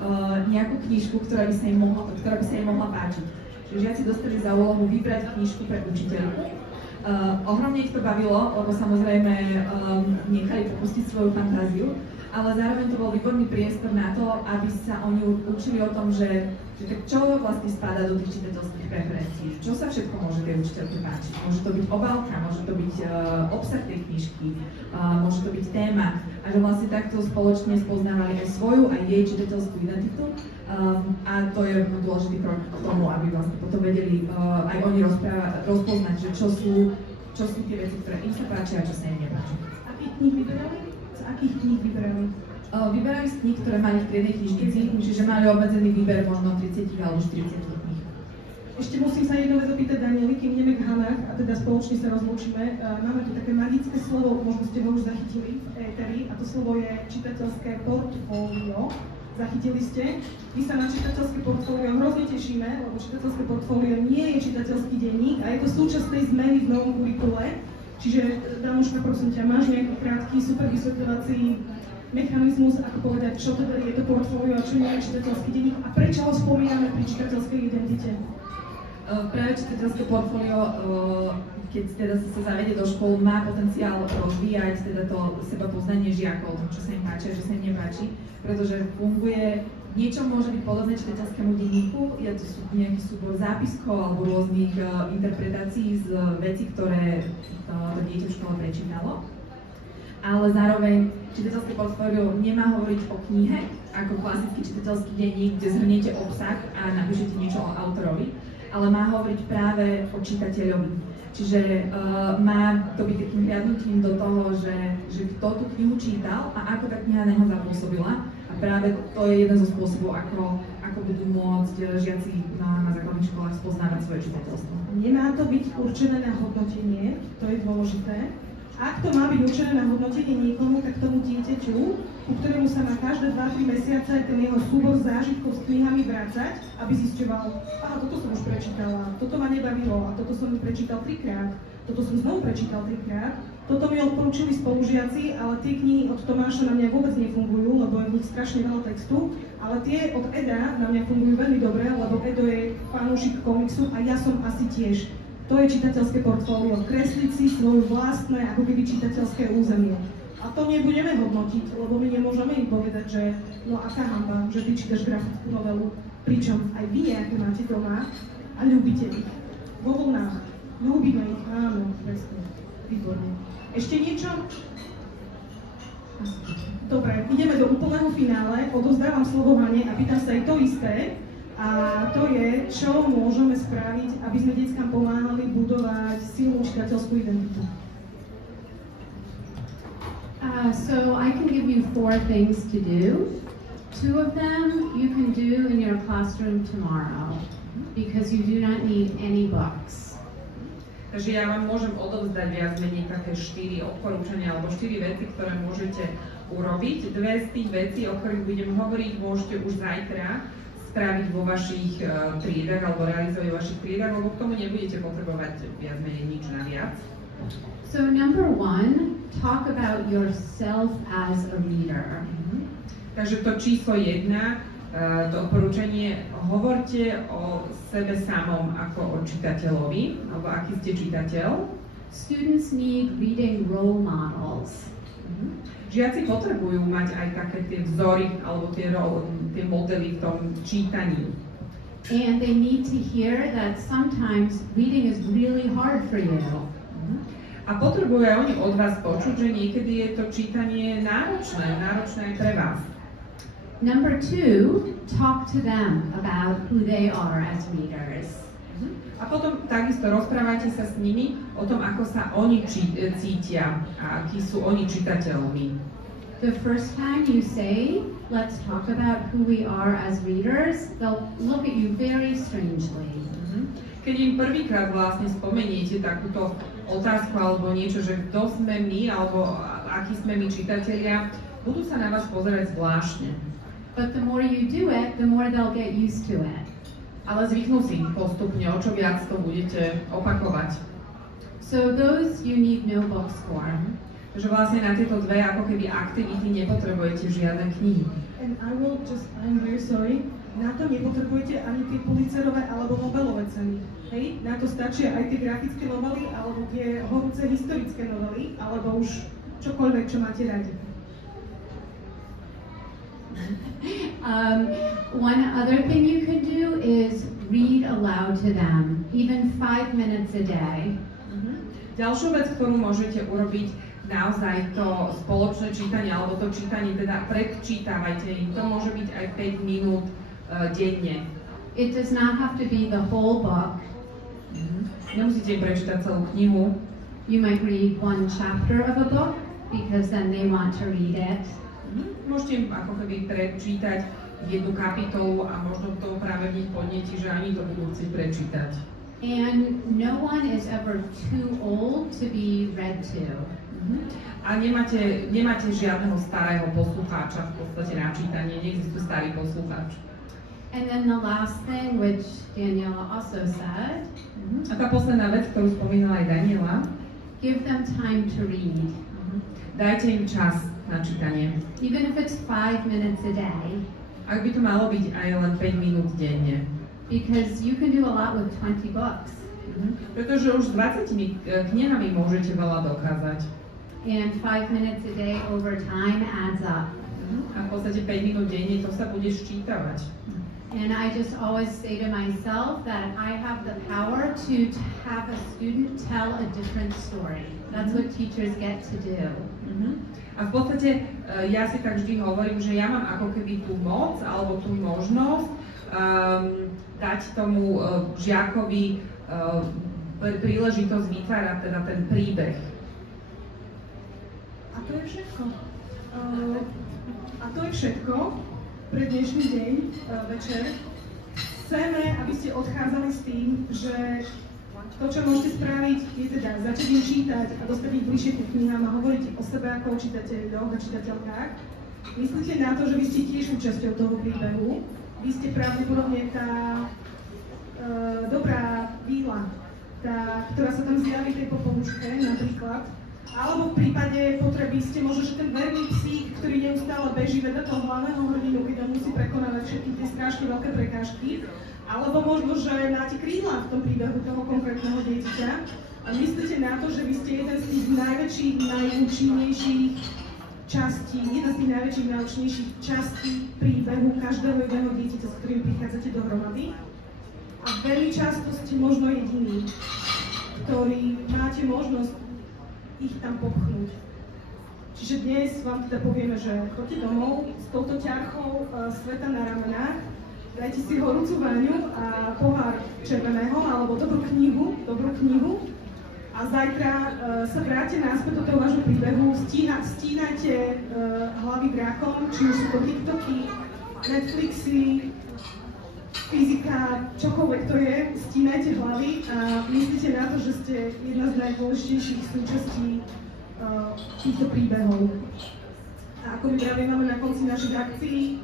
nejakú knižku, ktorá by sa im mohla páčiť. Čiže žiaci dostali za úlohu vybrať knižku pre učiteľku. Ohromne ich to bavilo, lebo samozrejme nechali popustiť svoju fantáziu, ale zároveň to bol výborný priestor na to, aby sa oni učili o tom, že čo vlastne spadá do tých čitateľských preferencií, čo sa všetko môže tej učiteľke páčiť. Môže to byť obálka, môže to byť obsah tej knižky, môže to byť téma, a že vlastne takto spoločne spoznávali aj svoju, aj jej čitateľskú identitu. A to je dôležitý krok k tomu, aby vlastne potom vedeli aj oni rozpoznať, že čo sú tie veci, ktoré im sa páčia a čo sa im nepáčia. Akých kníh vyberali? Z akých kníh vyberali? Vyberali z kníh, ktoré mali v triednej knižnici, čiže mali obmedzený výber možno 30 alebo 40 kníh. Ešte musím sa jednu vec opýtať Daniely, kým ideme k Hanách a teda spoločne sa rozlúčime. Máme tu také magické slovo, možno ste ho už zachytili v éteri, a to slovo je čitateľské portfólio. Zachytili ste? My sa na čitateľské portfólio hrozne tešíme, lebo čitateľské portfólio nie je čitateľský denník a je to súčasť tej zmeny v novom kurikule. Čiže, Danuška, prosím ťa, máš nejaký krátky, super vysvetľovací mechanizmus, ako povedať, čo teda je to portfólio a čo nie je čitateľský denník a prečo ho spomíname pri čitateľskej identite? Práve čitateľské portfólio, keď teda sa zavedie do škôl, má potenciál rozvíjať teda to sebapoznanie žiakov, čo sa im páči a čo sa im nepáči, pretože funguje, niečo môže byť podobné čitateľskému denníku, je to nejaký súbor zápiskov alebo rôznych interpretácií z vecí, ktoré to dieťa v škole prečítalo. Ale zároveň čitateľské portfólio nemá hovoriť o knihe, ako klasický čitateľský denník, kde zhrniete obsah a napíšete niečo o autorovi, ale má hovoriť práve o čitateľovi. Čiže má to byť takým hľadnutím do toho, že kto tú knihu čítal a ako tá kniha na neho zapôsobila. A práve to je jeden zo spôsobov, ako budú môcť žiaci na základných školách spoznávať svoje čitateľstvo. Nemá to byť určené na hodnotenie, to je dôležité. Ak to má byť určené na hodnotenie niekomu, tak tomu dieťaťu, ku ktorému sa má každé 2-3 mesiace ten jeho súbor zážitkov s knihami vrácať, aby zisťoval, aha, toto som už prečítala, toto ma nebavilo a toto som prečítal 3-krát, toto som znovu prečítal 3-krát, toto mi odporúčili spolužiaci, ale tie knihy od Tomáša na mňa vôbec nefungujú, lebo je v nich strašne veľa textu, ale tie od Eda na mňa fungujú veľmi dobre, lebo Edo je fanúšik komiksu a ja som asi tiež. To je čitateľské portfólio, kresliť si svoje vlastné, ako keby čitateľské územie. A to nebudeme hodnotiť, lebo my nemôžeme im povedať, že no aká hanba, že ty čítaš grafickú novelu, pričom aj vy nejaké máte doma a ľúbite ich. Vo vlnách. Ľúbime ich, áno, presne. Výborne. Ešte niečo? Dobre, ideme do úplného finále, odovzdávam slovo Hane a pýtam sa aj to isté. A to je, čo môžeme spraviť, aby sme deckám pomáhali budovať silnú učiteľskú identitu. So I can give you 4 things to do. 2 of them you can do in your classroom tomorrow because you do not need any books. Takže ja vám môžem odovzdať viac menej také 4 odporúčania alebo 4 veci, ktoré môžete urobiť. 2 z tých vecí, o ktorých budem hovoriť, môžete už zajtra spraviť vo vašich triedach alebo realizovať vo vašich triedach, lebo k tomu nebudete potrebovať viac menej nič naviac. So number 1, talk about yourself as a reader. Takže to číslo 1, to odporúčanie, hovorte o sebe samom ako o čitateľovi, alebo aký ste čitateľ. Students need reading role models. Žiaci potrebujú mať aj také tie vzory alebo tie modely v tom čítaní. And they need to hear that sometimes reading is really hard for you. A potrebujú aj oni od vás počuť, že niekedy je to čítanie náročné aj pre vás. Number 2, talk to them about who they are as readers. A potom takisto rozprávajte sa s nimi o tom, ako sa oni cítia a akí sú oni čitateľmi. The first time you say, let's talk about who we are as readers, they'll look at you very strangely. Keď im prvýkrát vlastne spomeniete takúto otázku alebo niečo, že kto sme my alebo akí sme my čitatelia, budú sa na vás pozerať zvláštne. But the more you do it, the more they'll get used to it. Ale zvyknú si postupne, o čo viac to budete opakovať. So those you need no books for. Takže vlastne na tieto 2 ako keby aktivity nepotrebujete žiadne knihy. And I'm very sorry, na to nepotrebujete ani tie Pulitzerové alebo Nobelové ceny. Hej, na to stačia aj tie grafické novely, alebo tie horúce historické novely, alebo už čokoľvek, čo máte radi. One other thing you could do is read aloud to them, even 5 minutes a day. Ďalšiu vec, ktorú môžete urobiť, naozaj to spoločné čítanie, alebo to čítanie, teda predčítavajte im. To môže byť aj 5 minút denne. It does not have to be the whole book. Nemusíte im prečítať celú knihu. You might read 1 chapter of a book because then they want to read it. Môžete im ako keby prečítať 1 kapitolu a možno to práve v nich podnieti, že ani to budú chcieť prečítať. And no one is ever too old to be read to. A nemáte žiadneho starého poslucháča v podstate na čítanie, neexistuje starý poslucháč. And then the last thing, which Daniela also said, A tá posledná vec, ktorú spomínala aj Daniela, give them time to read. Dajte im čas na čítanie. Even if it's 5 minutes a day, Ak by to malo byť aj len 5 minút denne. because you can do a lot with 20 books. Pretože už s 20 knihami môžete veľa dokázať. And 5 minutes a day over time adds up. A v podstate 5 minút denne to sa bude ščítavať. And I just always say to myself that I have the power to have a student tell a different story. That's what teachers get to do. A v podstate ja si tak vždy hovorím, že ja mám ako keby tú moc alebo tú možnosť dať tomu žiakovi príležitosť vytvárať teda ten príbeh. A to je všetko. A to je všetko pre dnešný deň, večer. Chceme, aby ste odchádzali s tým, že to, čo môžete spraviť, je teda začať im čítať a dostať ich bližšie ku knihám a hovoriť o sebe ako o čitateľoch a čitateľkách. Myslíte na to, že vy ste tiež súčasťou toho príbehu. Vy ste pravdepodobne tá dobrá víla, ktorá sa tam zjaví v tej popolučke napríklad. Alebo v prípade potreby ste možno, že ten verný psík, ktorý neustále beží vedľa toho hlavného hrdinu, keď on musí prekonávať všetky tie skážky, veľké prekážky. Alebo možno, že máte krídla v tom príbehu toho konkrétneho dieťaťa. A myslíte na to, že vy ste jeden z tých najväčších, najúčinnejších častí, jedna z tých najväčších, najúčnejších častí príbehu každého jedného dieťaťa, s ktorým prichádzate dohromady. A veľmi často ste možno jediní, ktorí máte možnosť ich tam popchnúť. Čiže dnes vám teda povieme, že choďte domov s touto ťarchou sveta na ramenách, dajte si horúcu vaňu a pohár červeného alebo dobrú knihu a zajtra sa vráte náspäť do toho vášho príbehu, stínajte hlavy drákom, či už sú to TikToky, Netflixy, fyzika, čokoľvek to je, stínajte hlavy a myslíte na to, že ste jedna z najdôležitejších súčastí týchto príbehov. A ako my máme na konci našich akcií,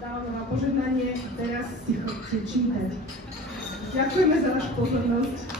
dávame vám požehnanie a teraz si chodte čítať. Ďakujeme za vašu pozornosť.